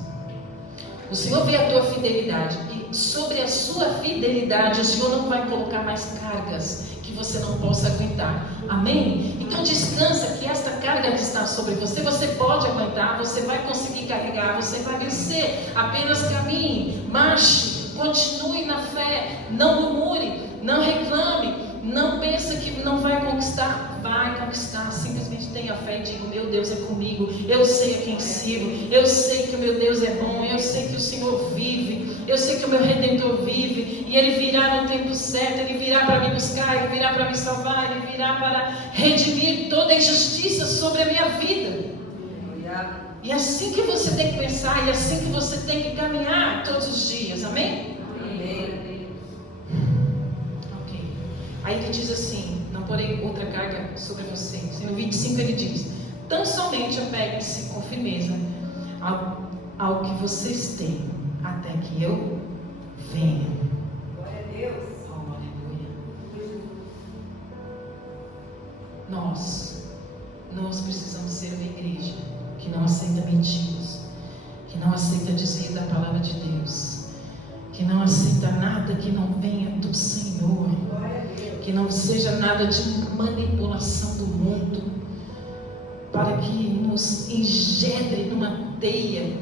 O Senhor vê a tua fidelidade, e sobre a sua fidelidade o Senhor não vai colocar mais cargas que você não possa aguentar. Amém? Então descansa que esta carga que está sobre você, você pode aguentar, você vai conseguir carregar, você vai crescer. Apenas caminhe, marche, continue na fé, não murmure, não reclame, não pense que não vai conquistar. Vai conquistar, simplesmente tenha fé e diga, meu Deus é comigo, eu sei a quem sirvo, eu sei que o meu Deus é bom, eu sei que o Senhor vive, eu sei que o meu Redentor vive, e Ele virá no tempo certo, Ele virá para me buscar, Ele virá para me salvar, Ele virá para redimir toda a injustiça sobre a minha vida. E é assim que você tem que pensar, e é assim que você tem que caminhar todos os dias, amém? Amém. Ok, aí ele diz assim, não porei outra carga sobre vocês. E no 25 ele diz, tão somente apeguem-se com firmeza ao que vocês têm, até que eu venha. Glória a Deus. Oh, aleluia. Nós precisamos ser uma igreja que não aceita mentiras, que não aceita desvio da palavra de Deus, que não aceita nada que não venha do Senhor, que não seja nada de manipulação do mundo, para que nos engedre numa teia,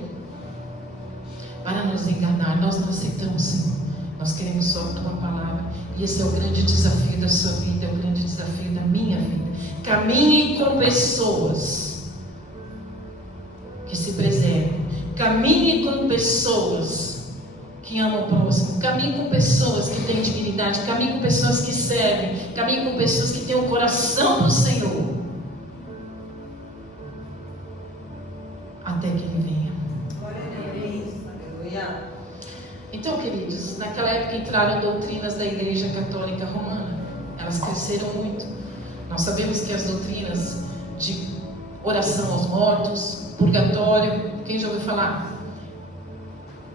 para nos enganar. Nós não aceitamos, Senhor, nós queremos só a Tua palavra, e esse é o grande desafio da sua vida, é o grande desafio da minha vida. Caminhe com pessoas que se preservem, caminhe com pessoas que amam o próximo, caminhe com pessoas que têm dignidade, caminhe com pessoas que servem, caminhe com pessoas que têm o coração do Senhor, até que Ele venha. Glória a Deus. Aleluia. Então, queridos, naquela época entraram doutrinas da Igreja Católica Romana, elas cresceram muito. Nós sabemos que as doutrinas de oração aos mortos, purgatório, quem já ouviu falar?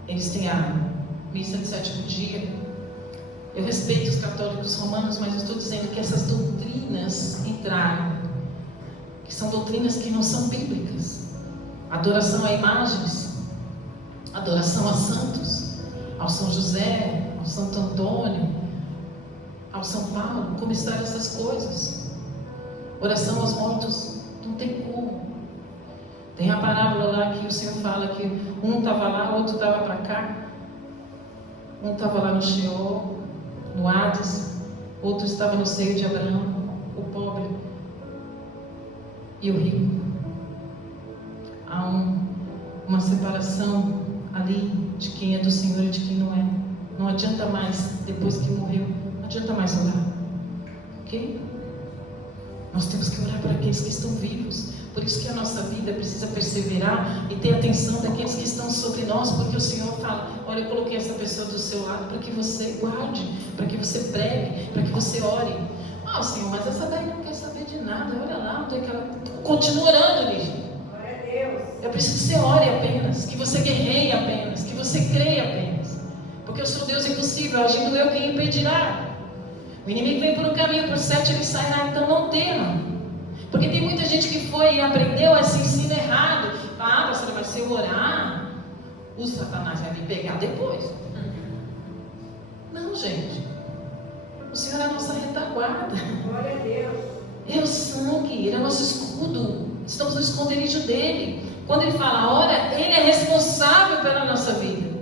Eles têm a missa de sétimo dia. Eu respeito os católicos romanos, mas eu estou dizendo que essas doutrinas entraram, que são doutrinas que não são bíblicas. Adoração a imagens, adoração a santos, ao São José, ao Santo Antônio, ao São Paulo, começaram essas coisas. Oração aos mortos não tem como. Tem a parábola lá que o Senhor fala que um estava lá, outro estava para cá. Um estava lá no Sheol, no Hades, outro estava no seio de Abraão, o pobre e o rico. Há uma separação ali de quem é do Senhor e de quem não é. Não adianta mais, depois que morreu, não adianta mais orar. Ok? Nós temos que orar para aqueles que estão vivos, Por isso que a nossa vida precisa perseverar e ter atenção daqueles que estão sobre nós, porque o Senhor fala: olha, eu coloquei essa pessoa do seu lado para que você guarde, para que você pregue, para que você ore. Ah, Senhor, mas essa daí não quer saber de nada, olha lá, não tem aquela... Continua orando, Lígia. Glória a Deus. Eu preciso que você ore apenas, que você guerreie apenas, que você creia apenas, porque eu sou Deus impossível, agindo eu, quem impedirá? O inimigo vem por um caminho, por 7 ele sai na... Então não tema, porque tem muita gente que foi e aprendeu esse ensino errado. Ah, pastora, mas se eu orar, o Satanás vai me pegar depois. Não, gente, o Senhor é a nossa retaguarda. Glória a Deus. É o sangue, Ele é o nosso escudo. Estamos no esconderijo dele. Quando Ele fala ora, Ele é responsável pela nossa vida.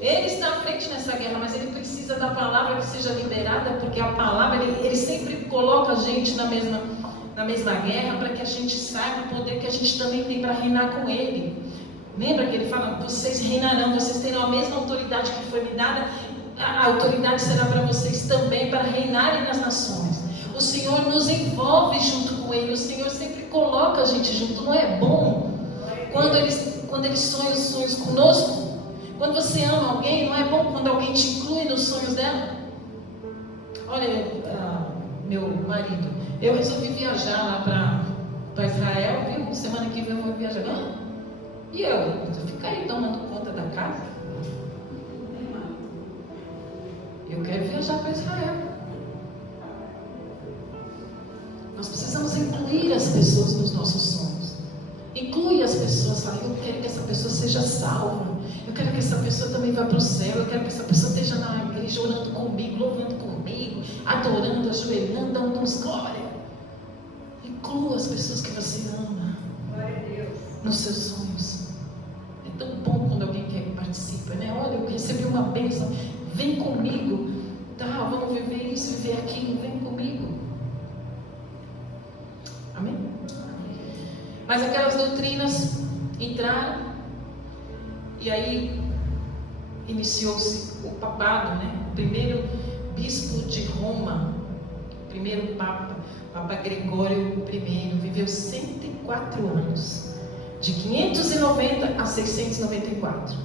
Ele está à frente nessa guerra, mas Ele precisa da palavra que seja liberada, porque a palavra, Ele sempre coloca a gente na mesma guerra, para que a gente saiba o poder que a gente também tem para reinar com Ele. Lembra que Ele fala: vocês reinarão, vocês terão a mesma autoridade que foi me dada, a autoridade será para vocês também, para reinarem nas nações. O Senhor nos envolve junto com Ele, o Senhor sempre coloca a gente junto. Não é bom quando Ele sonha os sonhos conosco? Quando você ama alguém, não é bom quando alguém te inclui nos sonhos dela? Olha, meu marido, eu resolvi viajar lá para Israel, viu? Semana que vem eu vou viajar. E eu ficar aí tomando conta da casa? Eu quero viajar para Israel. Nós precisamos incluir as pessoas nos nossos sonhos. Inclui as pessoas, fala: eu quero que essa pessoa seja salva. Eu quero que essa pessoa também vá para o céu. Eu quero que essa pessoa esteja na igreja orando comigo, louvando comigo, adorando, ajoelhando, dando-nos glória. Inclua as pessoas que você ama nos seus sonhos. É tão bom quando alguém quer que participe, né? Olha, eu recebi uma bênção, vem comigo, tá? Vamos viver isso, viver aquilo, vem comigo. Amém? Mas aquelas doutrinas entraram, e aí iniciou-se o papado, né? O primeiro bispo de Roma, o primeiro papa Gregório I, viveu 104 anos, de 590 a 694.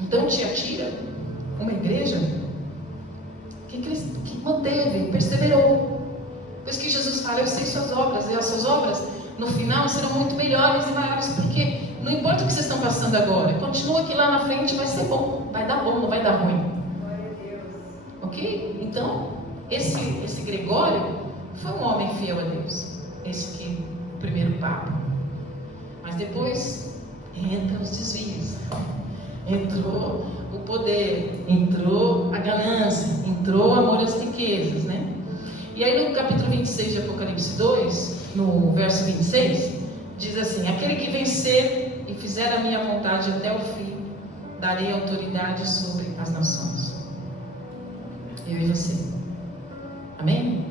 Então Tiatira, uma igreja que manteve, perseverou. Por isso que Jesus fala: eu sei suas obras, e as suas obras no final serão muito melhores e maiores, porque não importa o que vocês estão passando agora, continua que lá na frente vai ser bom, vai dar bom, não vai dar ruim. Ok? Então, esse Gregório foi um homem fiel a Deus, o primeiro papa. Mas depois entram os desvios, entrou o poder, entrou a ganância, entrou o amor às riquezas, né? E aí no capítulo 26 de Apocalipse 2, no verso 26, diz assim: aquele que vencer e fizer a minha vontade até o fim, darei autoridade sobre as nações. Eu e você. Amém?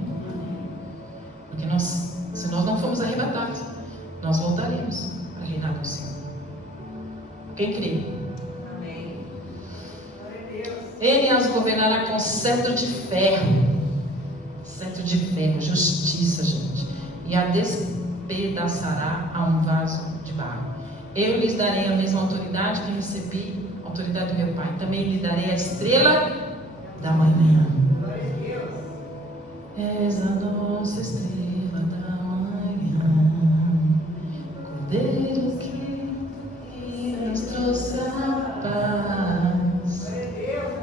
Porque se nós não formos arrebatados, nós voltaremos para reinar com o Senhor. Quem crê? Amém. Glória a Deus. Ele as governará com cetro de ferro. Cetro de ferro, justiça, gente. E a despedaçará a um vaso de barro. Eu lhes darei a mesma autoridade que recebi, a autoridade do meu Pai. Também lhe darei a estrela da manhã. Glória a Deus. És a nossa estrela da manhã, Cordeiro que nos trouxe a paz. Glória a Deus.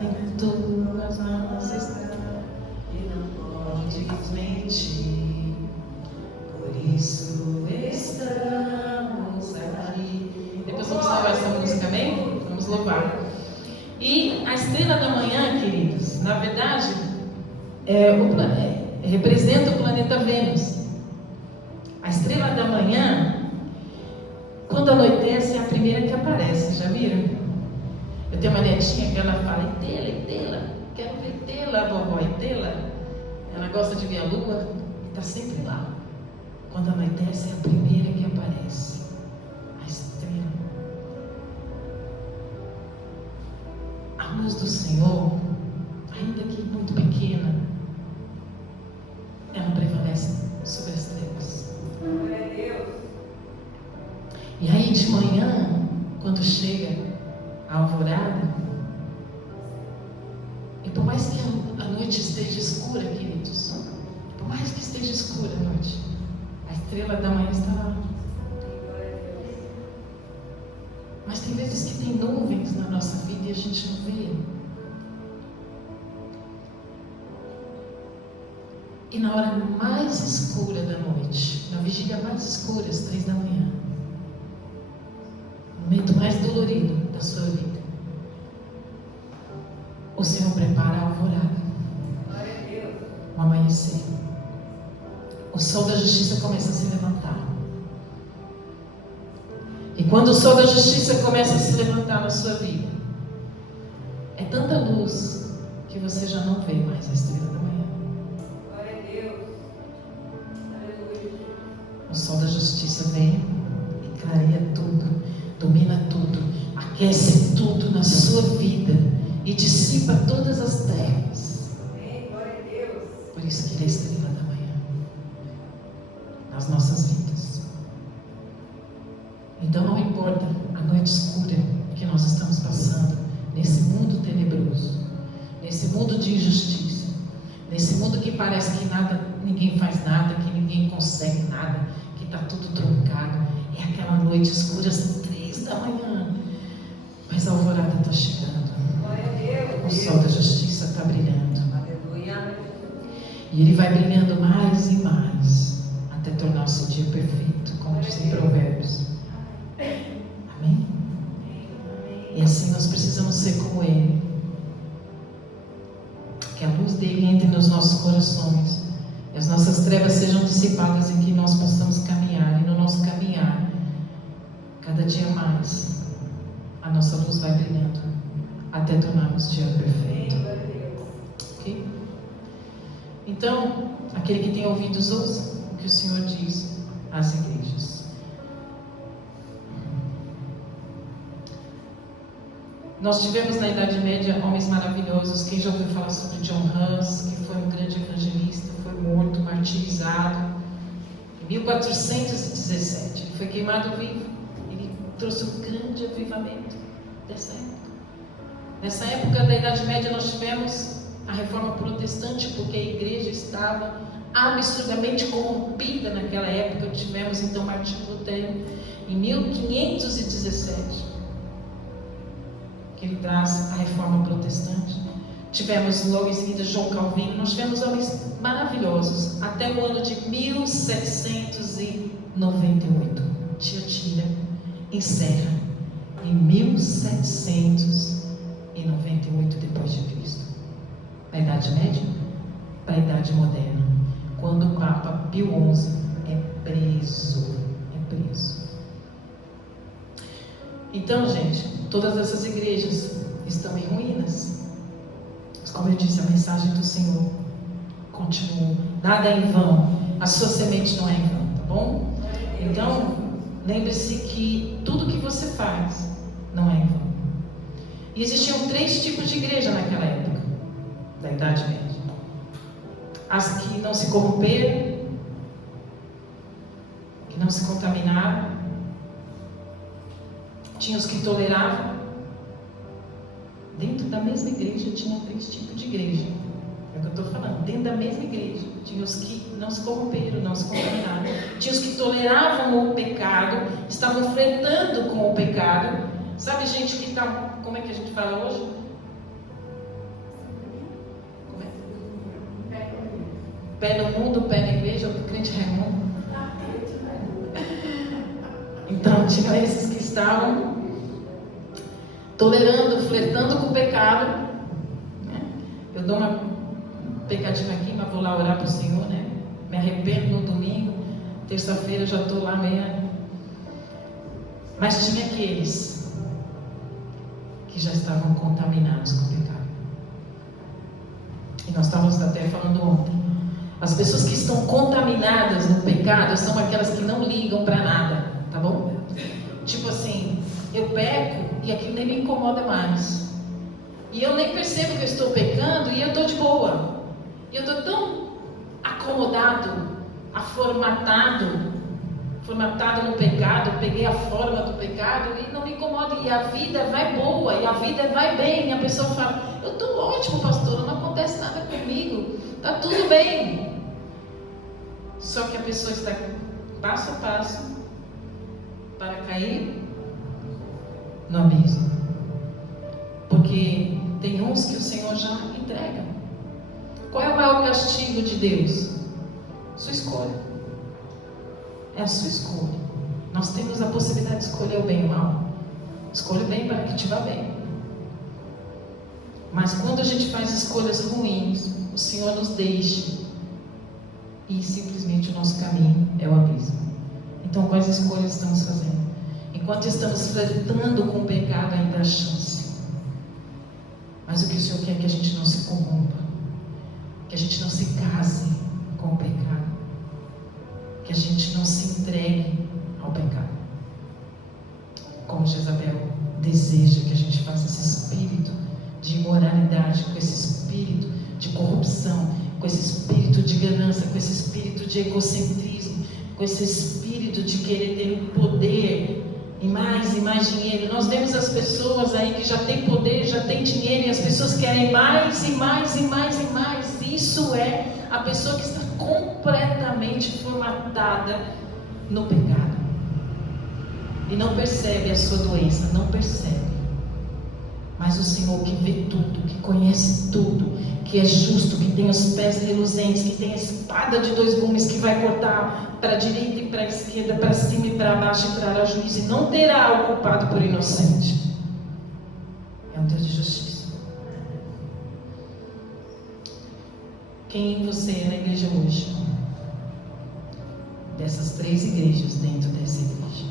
Aleluia. Em tuas mãos está e não podes mentir. Por isso estamos aqui. Depois vamos salvar essa música, amém? Vamos louvar. E a estrela da manhã, queridos, na verdade, representa o planeta Vênus. A estrela da manhã, quando anoitece, é a primeira que aparece, já viram? Eu tenho uma netinha que ela fala: Itela, quero ver Itela, vovó, Itela. Ela gosta de ver a lua e está sempre lá. Quando anoitece, é a primeira que aparece, a estrela. A luz do Senhor, ainda que muito pequena, ela prevalece sobre as trevas. de manhã, quando chega a alvorada, e por mais que a noite esteja escura, queridos, por mais que esteja escura a noite, a estrela da manhã está lá. Mas tem vezes que tem nuvens na nossa vida e a gente não vê. E na hora mais escura da noite, na vigília mais escura, às 3 da manhã, no momento mais dolorido da sua vida, o Senhor prepara a alvorada, o amanhecer. O sol da justiça começa a se levantar. E quando o sol da justiça começa a se levantar na sua vida, é tanta luz que você já não vê mais a estrela da manhã. Glória a Deus. Aleluia. O sol da justiça vem e clareia tudo, domina tudo, aquece tudo na sua vida e dissipa todas as trevas. Amém. Glória a Deus. Por isso que Ele é a estrela da manhã nas nossas vidas. Então não importa a noite escura que nós estamos passando, nesse mundo tenebroso, nesse mundo de injustiça, nesse mundo que parece que nada, ninguém faz nada, que ninguém consegue nada, que está tudo truncado. É aquela noite escura às 3 da manhã, mas a alvorada está chegando. Glória a Deus. O sol da justiça está brilhando. Aleluia. E ele vai brilhando mais e mais, até tornar o seu dia perfeito, como diz em Provérbios. Amém? E assim nós precisamos ser como Ele. Que a luz dele entre nos nossos corações, e as nossas trevas sejam dissipadas, e que nós possamos caminhar. E no nosso caminhar, cada dia mais, a nossa luz vai brilhando, até tornarmos o dia perfeito. Ok? Então, aquele que tem ouvidos, ouça o que o Senhor diz às igrejas. Nós tivemos na Idade Média homens maravilhosos. Quem já ouviu falar sobre John Hus, que foi um grande evangelista, foi morto, martirizado em 1417. Ele foi queimado vivo. Ele trouxe um grande avivamento dessa época. Nessa época da Idade Média nós tivemos a Reforma Protestante, porque a igreja estava absurdamente corrompida naquela época. Tivemos então Martinho Lutero em 1517, que ele traz a Reforma Protestante. Tivemos logo em seguida João Calvino. Nós tivemos homens maravilhosos até o ano de 1798. Tiatira encerra em 1798 depois de Cristo. Da Idade Média para a Idade Moderna, quando o Papa Pio XI é preso. Então, gente, todas essas igrejas estão em ruínas. Mas, como eu disse, a mensagem do Senhor continua. Nada é em vão. A sua semente não é em vão, tá bom? Então, lembre-se que tudo que você faz não é em vão. E existiam 3 tipos de igreja naquela época da Idade Média. As que não se corromperam, que não se contaminaram. Tinha os que toleravam. Dentro da mesma igreja tinha 3 tipos de igreja. É o que eu estou falando. Dentro da mesma igreja tinha os que não se corromperam, não se contaminaram. Tinha os que toleravam o pecado, estavam flertando com o pecado. Sabe, gente que está, como é que a gente fala hoje? Como é? Pé no mundo, pé na igreja, o crente Raimundo. Então, tinha esses que estavam tolerando, flertando com o pecado. Eu dou uma pecadinha aqui, mas vou lá orar para o Senhor, né? Me arrependo no domingo, terça-feira já estou lá meia. Mas tinha aqueles que já estavam contaminados com o pecado. E nós estávamos até falando ontem. As pessoas que estão contaminadas no pecado são aquelas que não ligam para nada, tá bom? Tipo assim, eu peco e aquilo nem me incomoda mais. E eu nem percebo que eu estou pecando e eu estou de boa. E eu estou tão acomodado, aformatado, formatado no pecado, peguei a forma do pecado e não me incomoda, e a vida vai boa, e a vida vai bem, e a pessoa fala, eu estou ótimo, pastor, não acontece nada comigo, está tudo bem. Só que a pessoa está passo a passo para cair no abismo, porque tem uns que o Senhor já entrega. Qual é o maior castigo de Deus? Sua escolha. É a sua escolha. Nós temos a possibilidade de escolher o bem e o mal. Escolha o bem para que te vá bem. Mas quando a gente faz escolhas ruins, o Senhor nos deixa e simplesmente o nosso caminho é o abismo. Então, quais escolhas estamos fazendo? Enquanto estamos flertando com o pecado, ainda há chance. Mas o que o Senhor quer é que a gente não se corrompa, que a gente não se case com o pecado, que a gente não se entregue ao pecado, como Jezabel deseja que a gente faça. Esse espírito de imoralidade, com esse espírito de corrupção, com esse espírito de ganância, com esse espírito de egocentrismo, com esse espírito de querer ter poder e mais dinheiro. Nós vemos as pessoas aí que já têm poder, já têm dinheiro, e as pessoas querem mais e mais e mais e mais. Isso é a pessoa que está completamente formatada no pecado e não percebe a sua doença, não percebe. Mas o Senhor, que vê tudo, que conhece tudo, que é justo, que tem os pés reluzentes, que tem a espada de 2 gumes, que vai cortar para a direita e para a esquerda, para cima e para baixo, e trará juízo, e não terá o culpado por inocente. É um Deus de justiça. Quem você é na igreja hoje? Dessas 3 igrejas, dentro dessa igreja.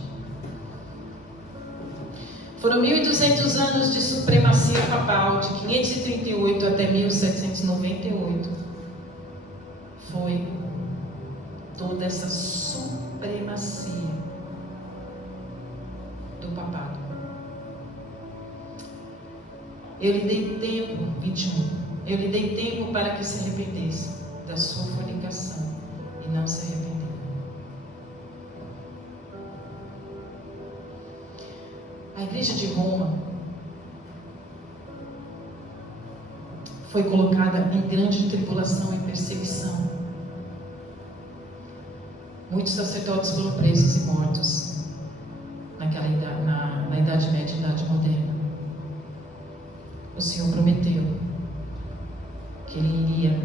Foram 1.200 anos de supremacia papal, de 538 até 1798. Foi toda essa supremacia do papado. Eu lhe dei tempo, 21. Eu lhe dei tempo para que se arrependesse da sua fornicação e não se arrependeu. A igreja de Roma foi colocada em grande tribulação e perseguição. Muitos sacerdotes foram presos e mortos naquela idade, na Idade Média e Idade Moderna. O Senhor prometeu que Ele iria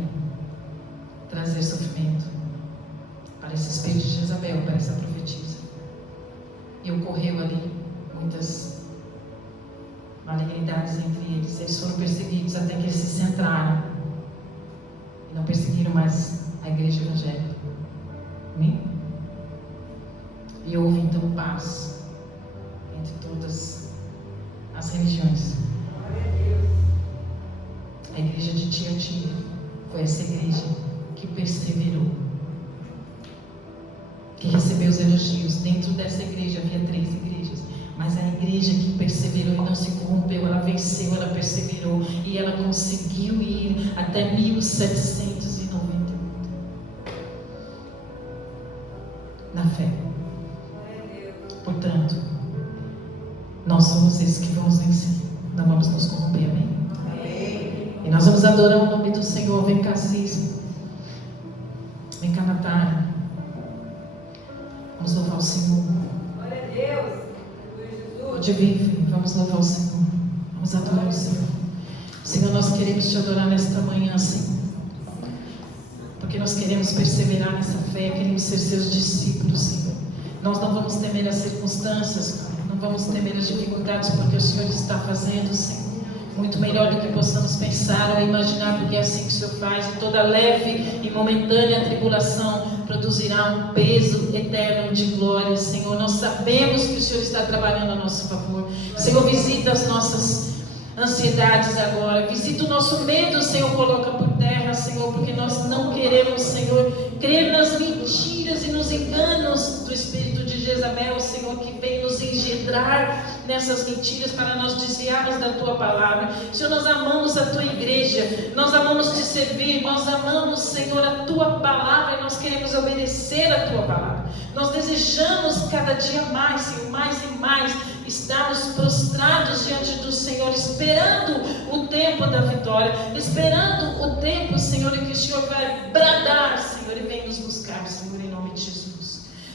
trazer sofrimento para esse espírito de Jezabel, para essa profetisa. E ocorreu ali muitas malignidades entre eles. Eles foram perseguidos até que eles se centraram e não perseguiram mais a igreja evangélica. Amém? E houve então paz entre todas as religiões. A igreja de Tiatira foi essa igreja que perseverou, que recebeu os elogios. Dentro dessa igreja havia 3 igrejas, mas a igreja que perseverou e não se corrompeu, ela venceu, ela perseverou, e ela conseguiu ir até 1798 na fé. Portanto, nós somos esses que vamos vencer, não vamos nos corromper, amém? E nós vamos adorar o nome do Senhor. Vem cá, Cis. Vem cá, Natália. Vamos louvar o Senhor. Glória a Deus. Jesus. Pode vir, filho. Vamos louvar o Senhor. Vamos adorar o Senhor. Senhor, nós queremos te adorar nesta manhã, Senhor. Porque nós queremos perseverar nessa fé, queremos ser seus discípulos, Senhor. Nós não vamos temer as circunstâncias, não vamos temer as dificuldades, porque o Senhor está fazendo, Senhor, muito melhor do que possamos pensar ou imaginar, porque é assim que o Senhor faz. E toda leve e momentânea tribulação produzirá um peso eterno de glória, Senhor. Nós sabemos que o Senhor está trabalhando a nosso favor. Senhor, visita as nossas ansiedades agora, visita o nosso medo, Senhor, coloca por terra, Senhor, porque nós não queremos, Senhor, crer nas mentiras e nos enganos do espírito de Jezabel, Senhor, que vem nos engendrar nessas mentiras, para nós desviarmos da tua palavra. Senhor, nós amamos a tua igreja, nós amamos te servir, nós amamos, Senhor, a tua palavra e nós queremos obedecer a tua palavra. Nós desejamos cada dia mais, Senhor, mais e mais, estarmos prostrados diante do Senhor, esperando o tempo da vitória, esperando o tempo, Senhor, em que o Senhor vai bradar, Senhor, e vem nos buscar, Senhor, em nome de Jesus.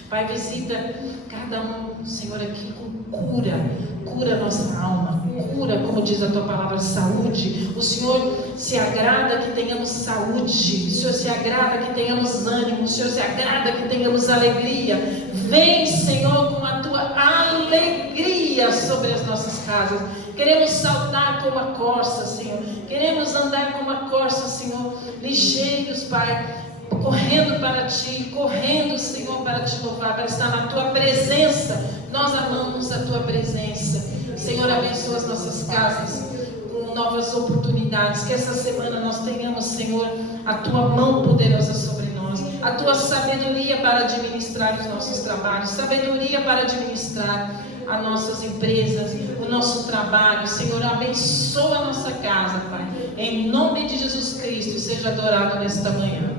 Pai, visita cada um, Senhor, aqui com cura a nossa alma, cura, como diz a tua palavra, saúde. O Senhor se agrada que tenhamos saúde, o Senhor se agrada que tenhamos ânimo, o Senhor se agrada que tenhamos alegria. Vem, Senhor, com a tua alegria sobre as nossas casas. Queremos saltar como a corça, Senhor, queremos andar como a corça, Senhor, ligeiros, Pai, correndo para Ti, correndo, Senhor, para Te louvar, para estar na Tua presença. Nós amamos a Tua presença. Senhor, abençoa as nossas casas com novas oportunidades. Que essa semana nós tenhamos, Senhor, a Tua mão poderosa sobre nós, a Tua sabedoria para administrar os nossos trabalhos, sabedoria para administrar as nossas empresas, o nosso trabalho. Senhor, abençoa a nossa casa, Pai, em nome de Jesus Cristo, e seja adorado nesta manhã.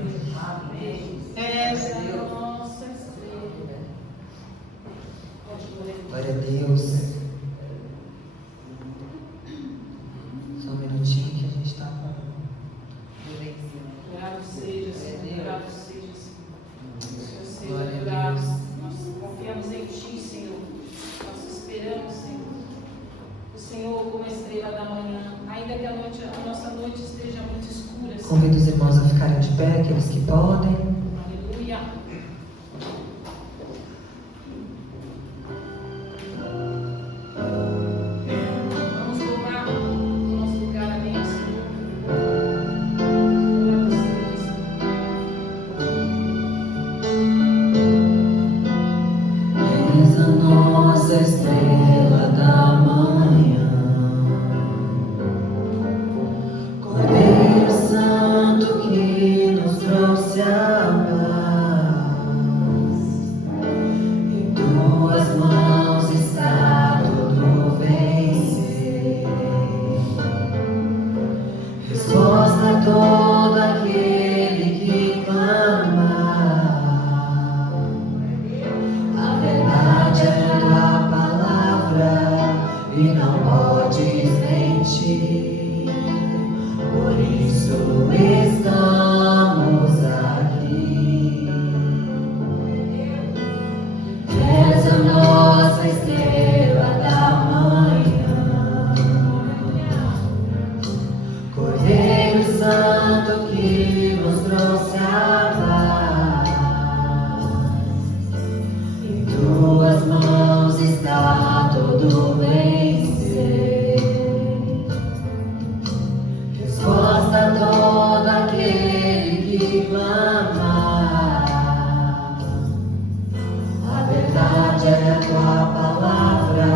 Essa é a nossa estrela. Glória a Deus. Só um minutinho que a gente está com. Obrigado seja, Senhor. Obrigado seja, Senhor. Senhor, seja adorado. Nós confiamos em Ti, Senhor. Nós esperamos, Senhor, o Senhor como a estrela da manhã. Ainda que a nossa noite esteja muito escura, Senhor. Convido os irmãos a ficarem de pé, aqueles que podem. Aleluia. Vamos louvar o nosso lugar, amém, Senhor. És a nossa estrela da manhã, Cordeiro Santo que nos trouxe a paz. Em tuas mãos está tudo vencer. Resposta a todo aquele que clama. A verdade é a tua palavra e não podes mentir. Por isso estamos aqui. És a nossa estrela da manhã, Cordeiro Santo que nos trouxe a paz. Em tuas mãos está tudo vencer. Resposta a todo aquele que clama. A verdade é a tua palavra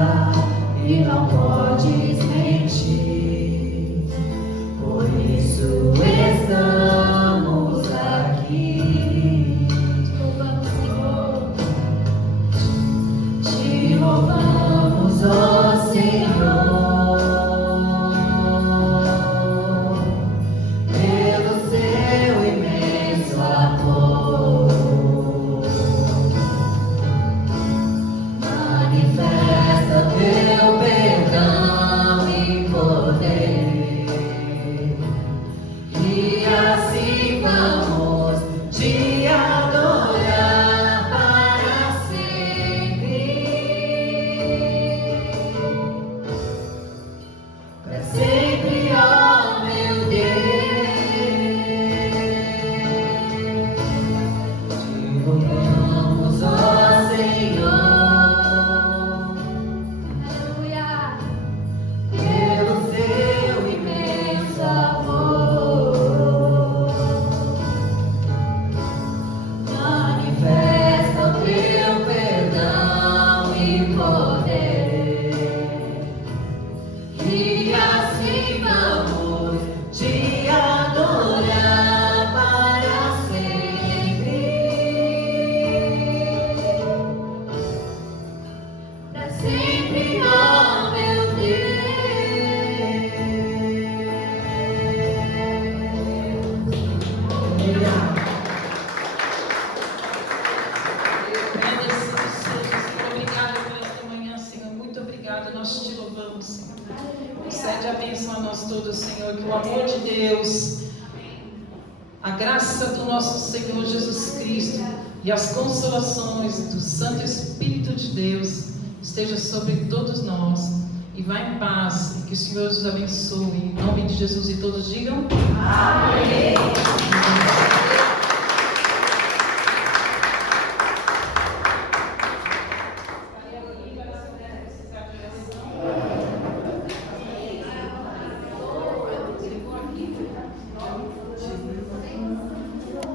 e não podes mentir. Por isso estamos aqui. Te louvamos, ó Senhor, pelo seu imenso amor. Manifesta teu perdão e poder, e assim vamos te adorar para sempre. Para sempre, ó meu Deus. Te louvamos, ó Senhor. Aleluia. Pelo seu imenso amor. Manifesta o teu perdão e poder, e assim vamos te adorar para sempre. Para sempre, ó bênção a nós todos, Senhor, que o amor de Deus, a graça do nosso Senhor Jesus Cristo e as consolações do Santo Espírito de Deus esteja sobre todos nós. E vá em paz, e que o Senhor os abençoe. Em nome de Jesus, e todos digam amém.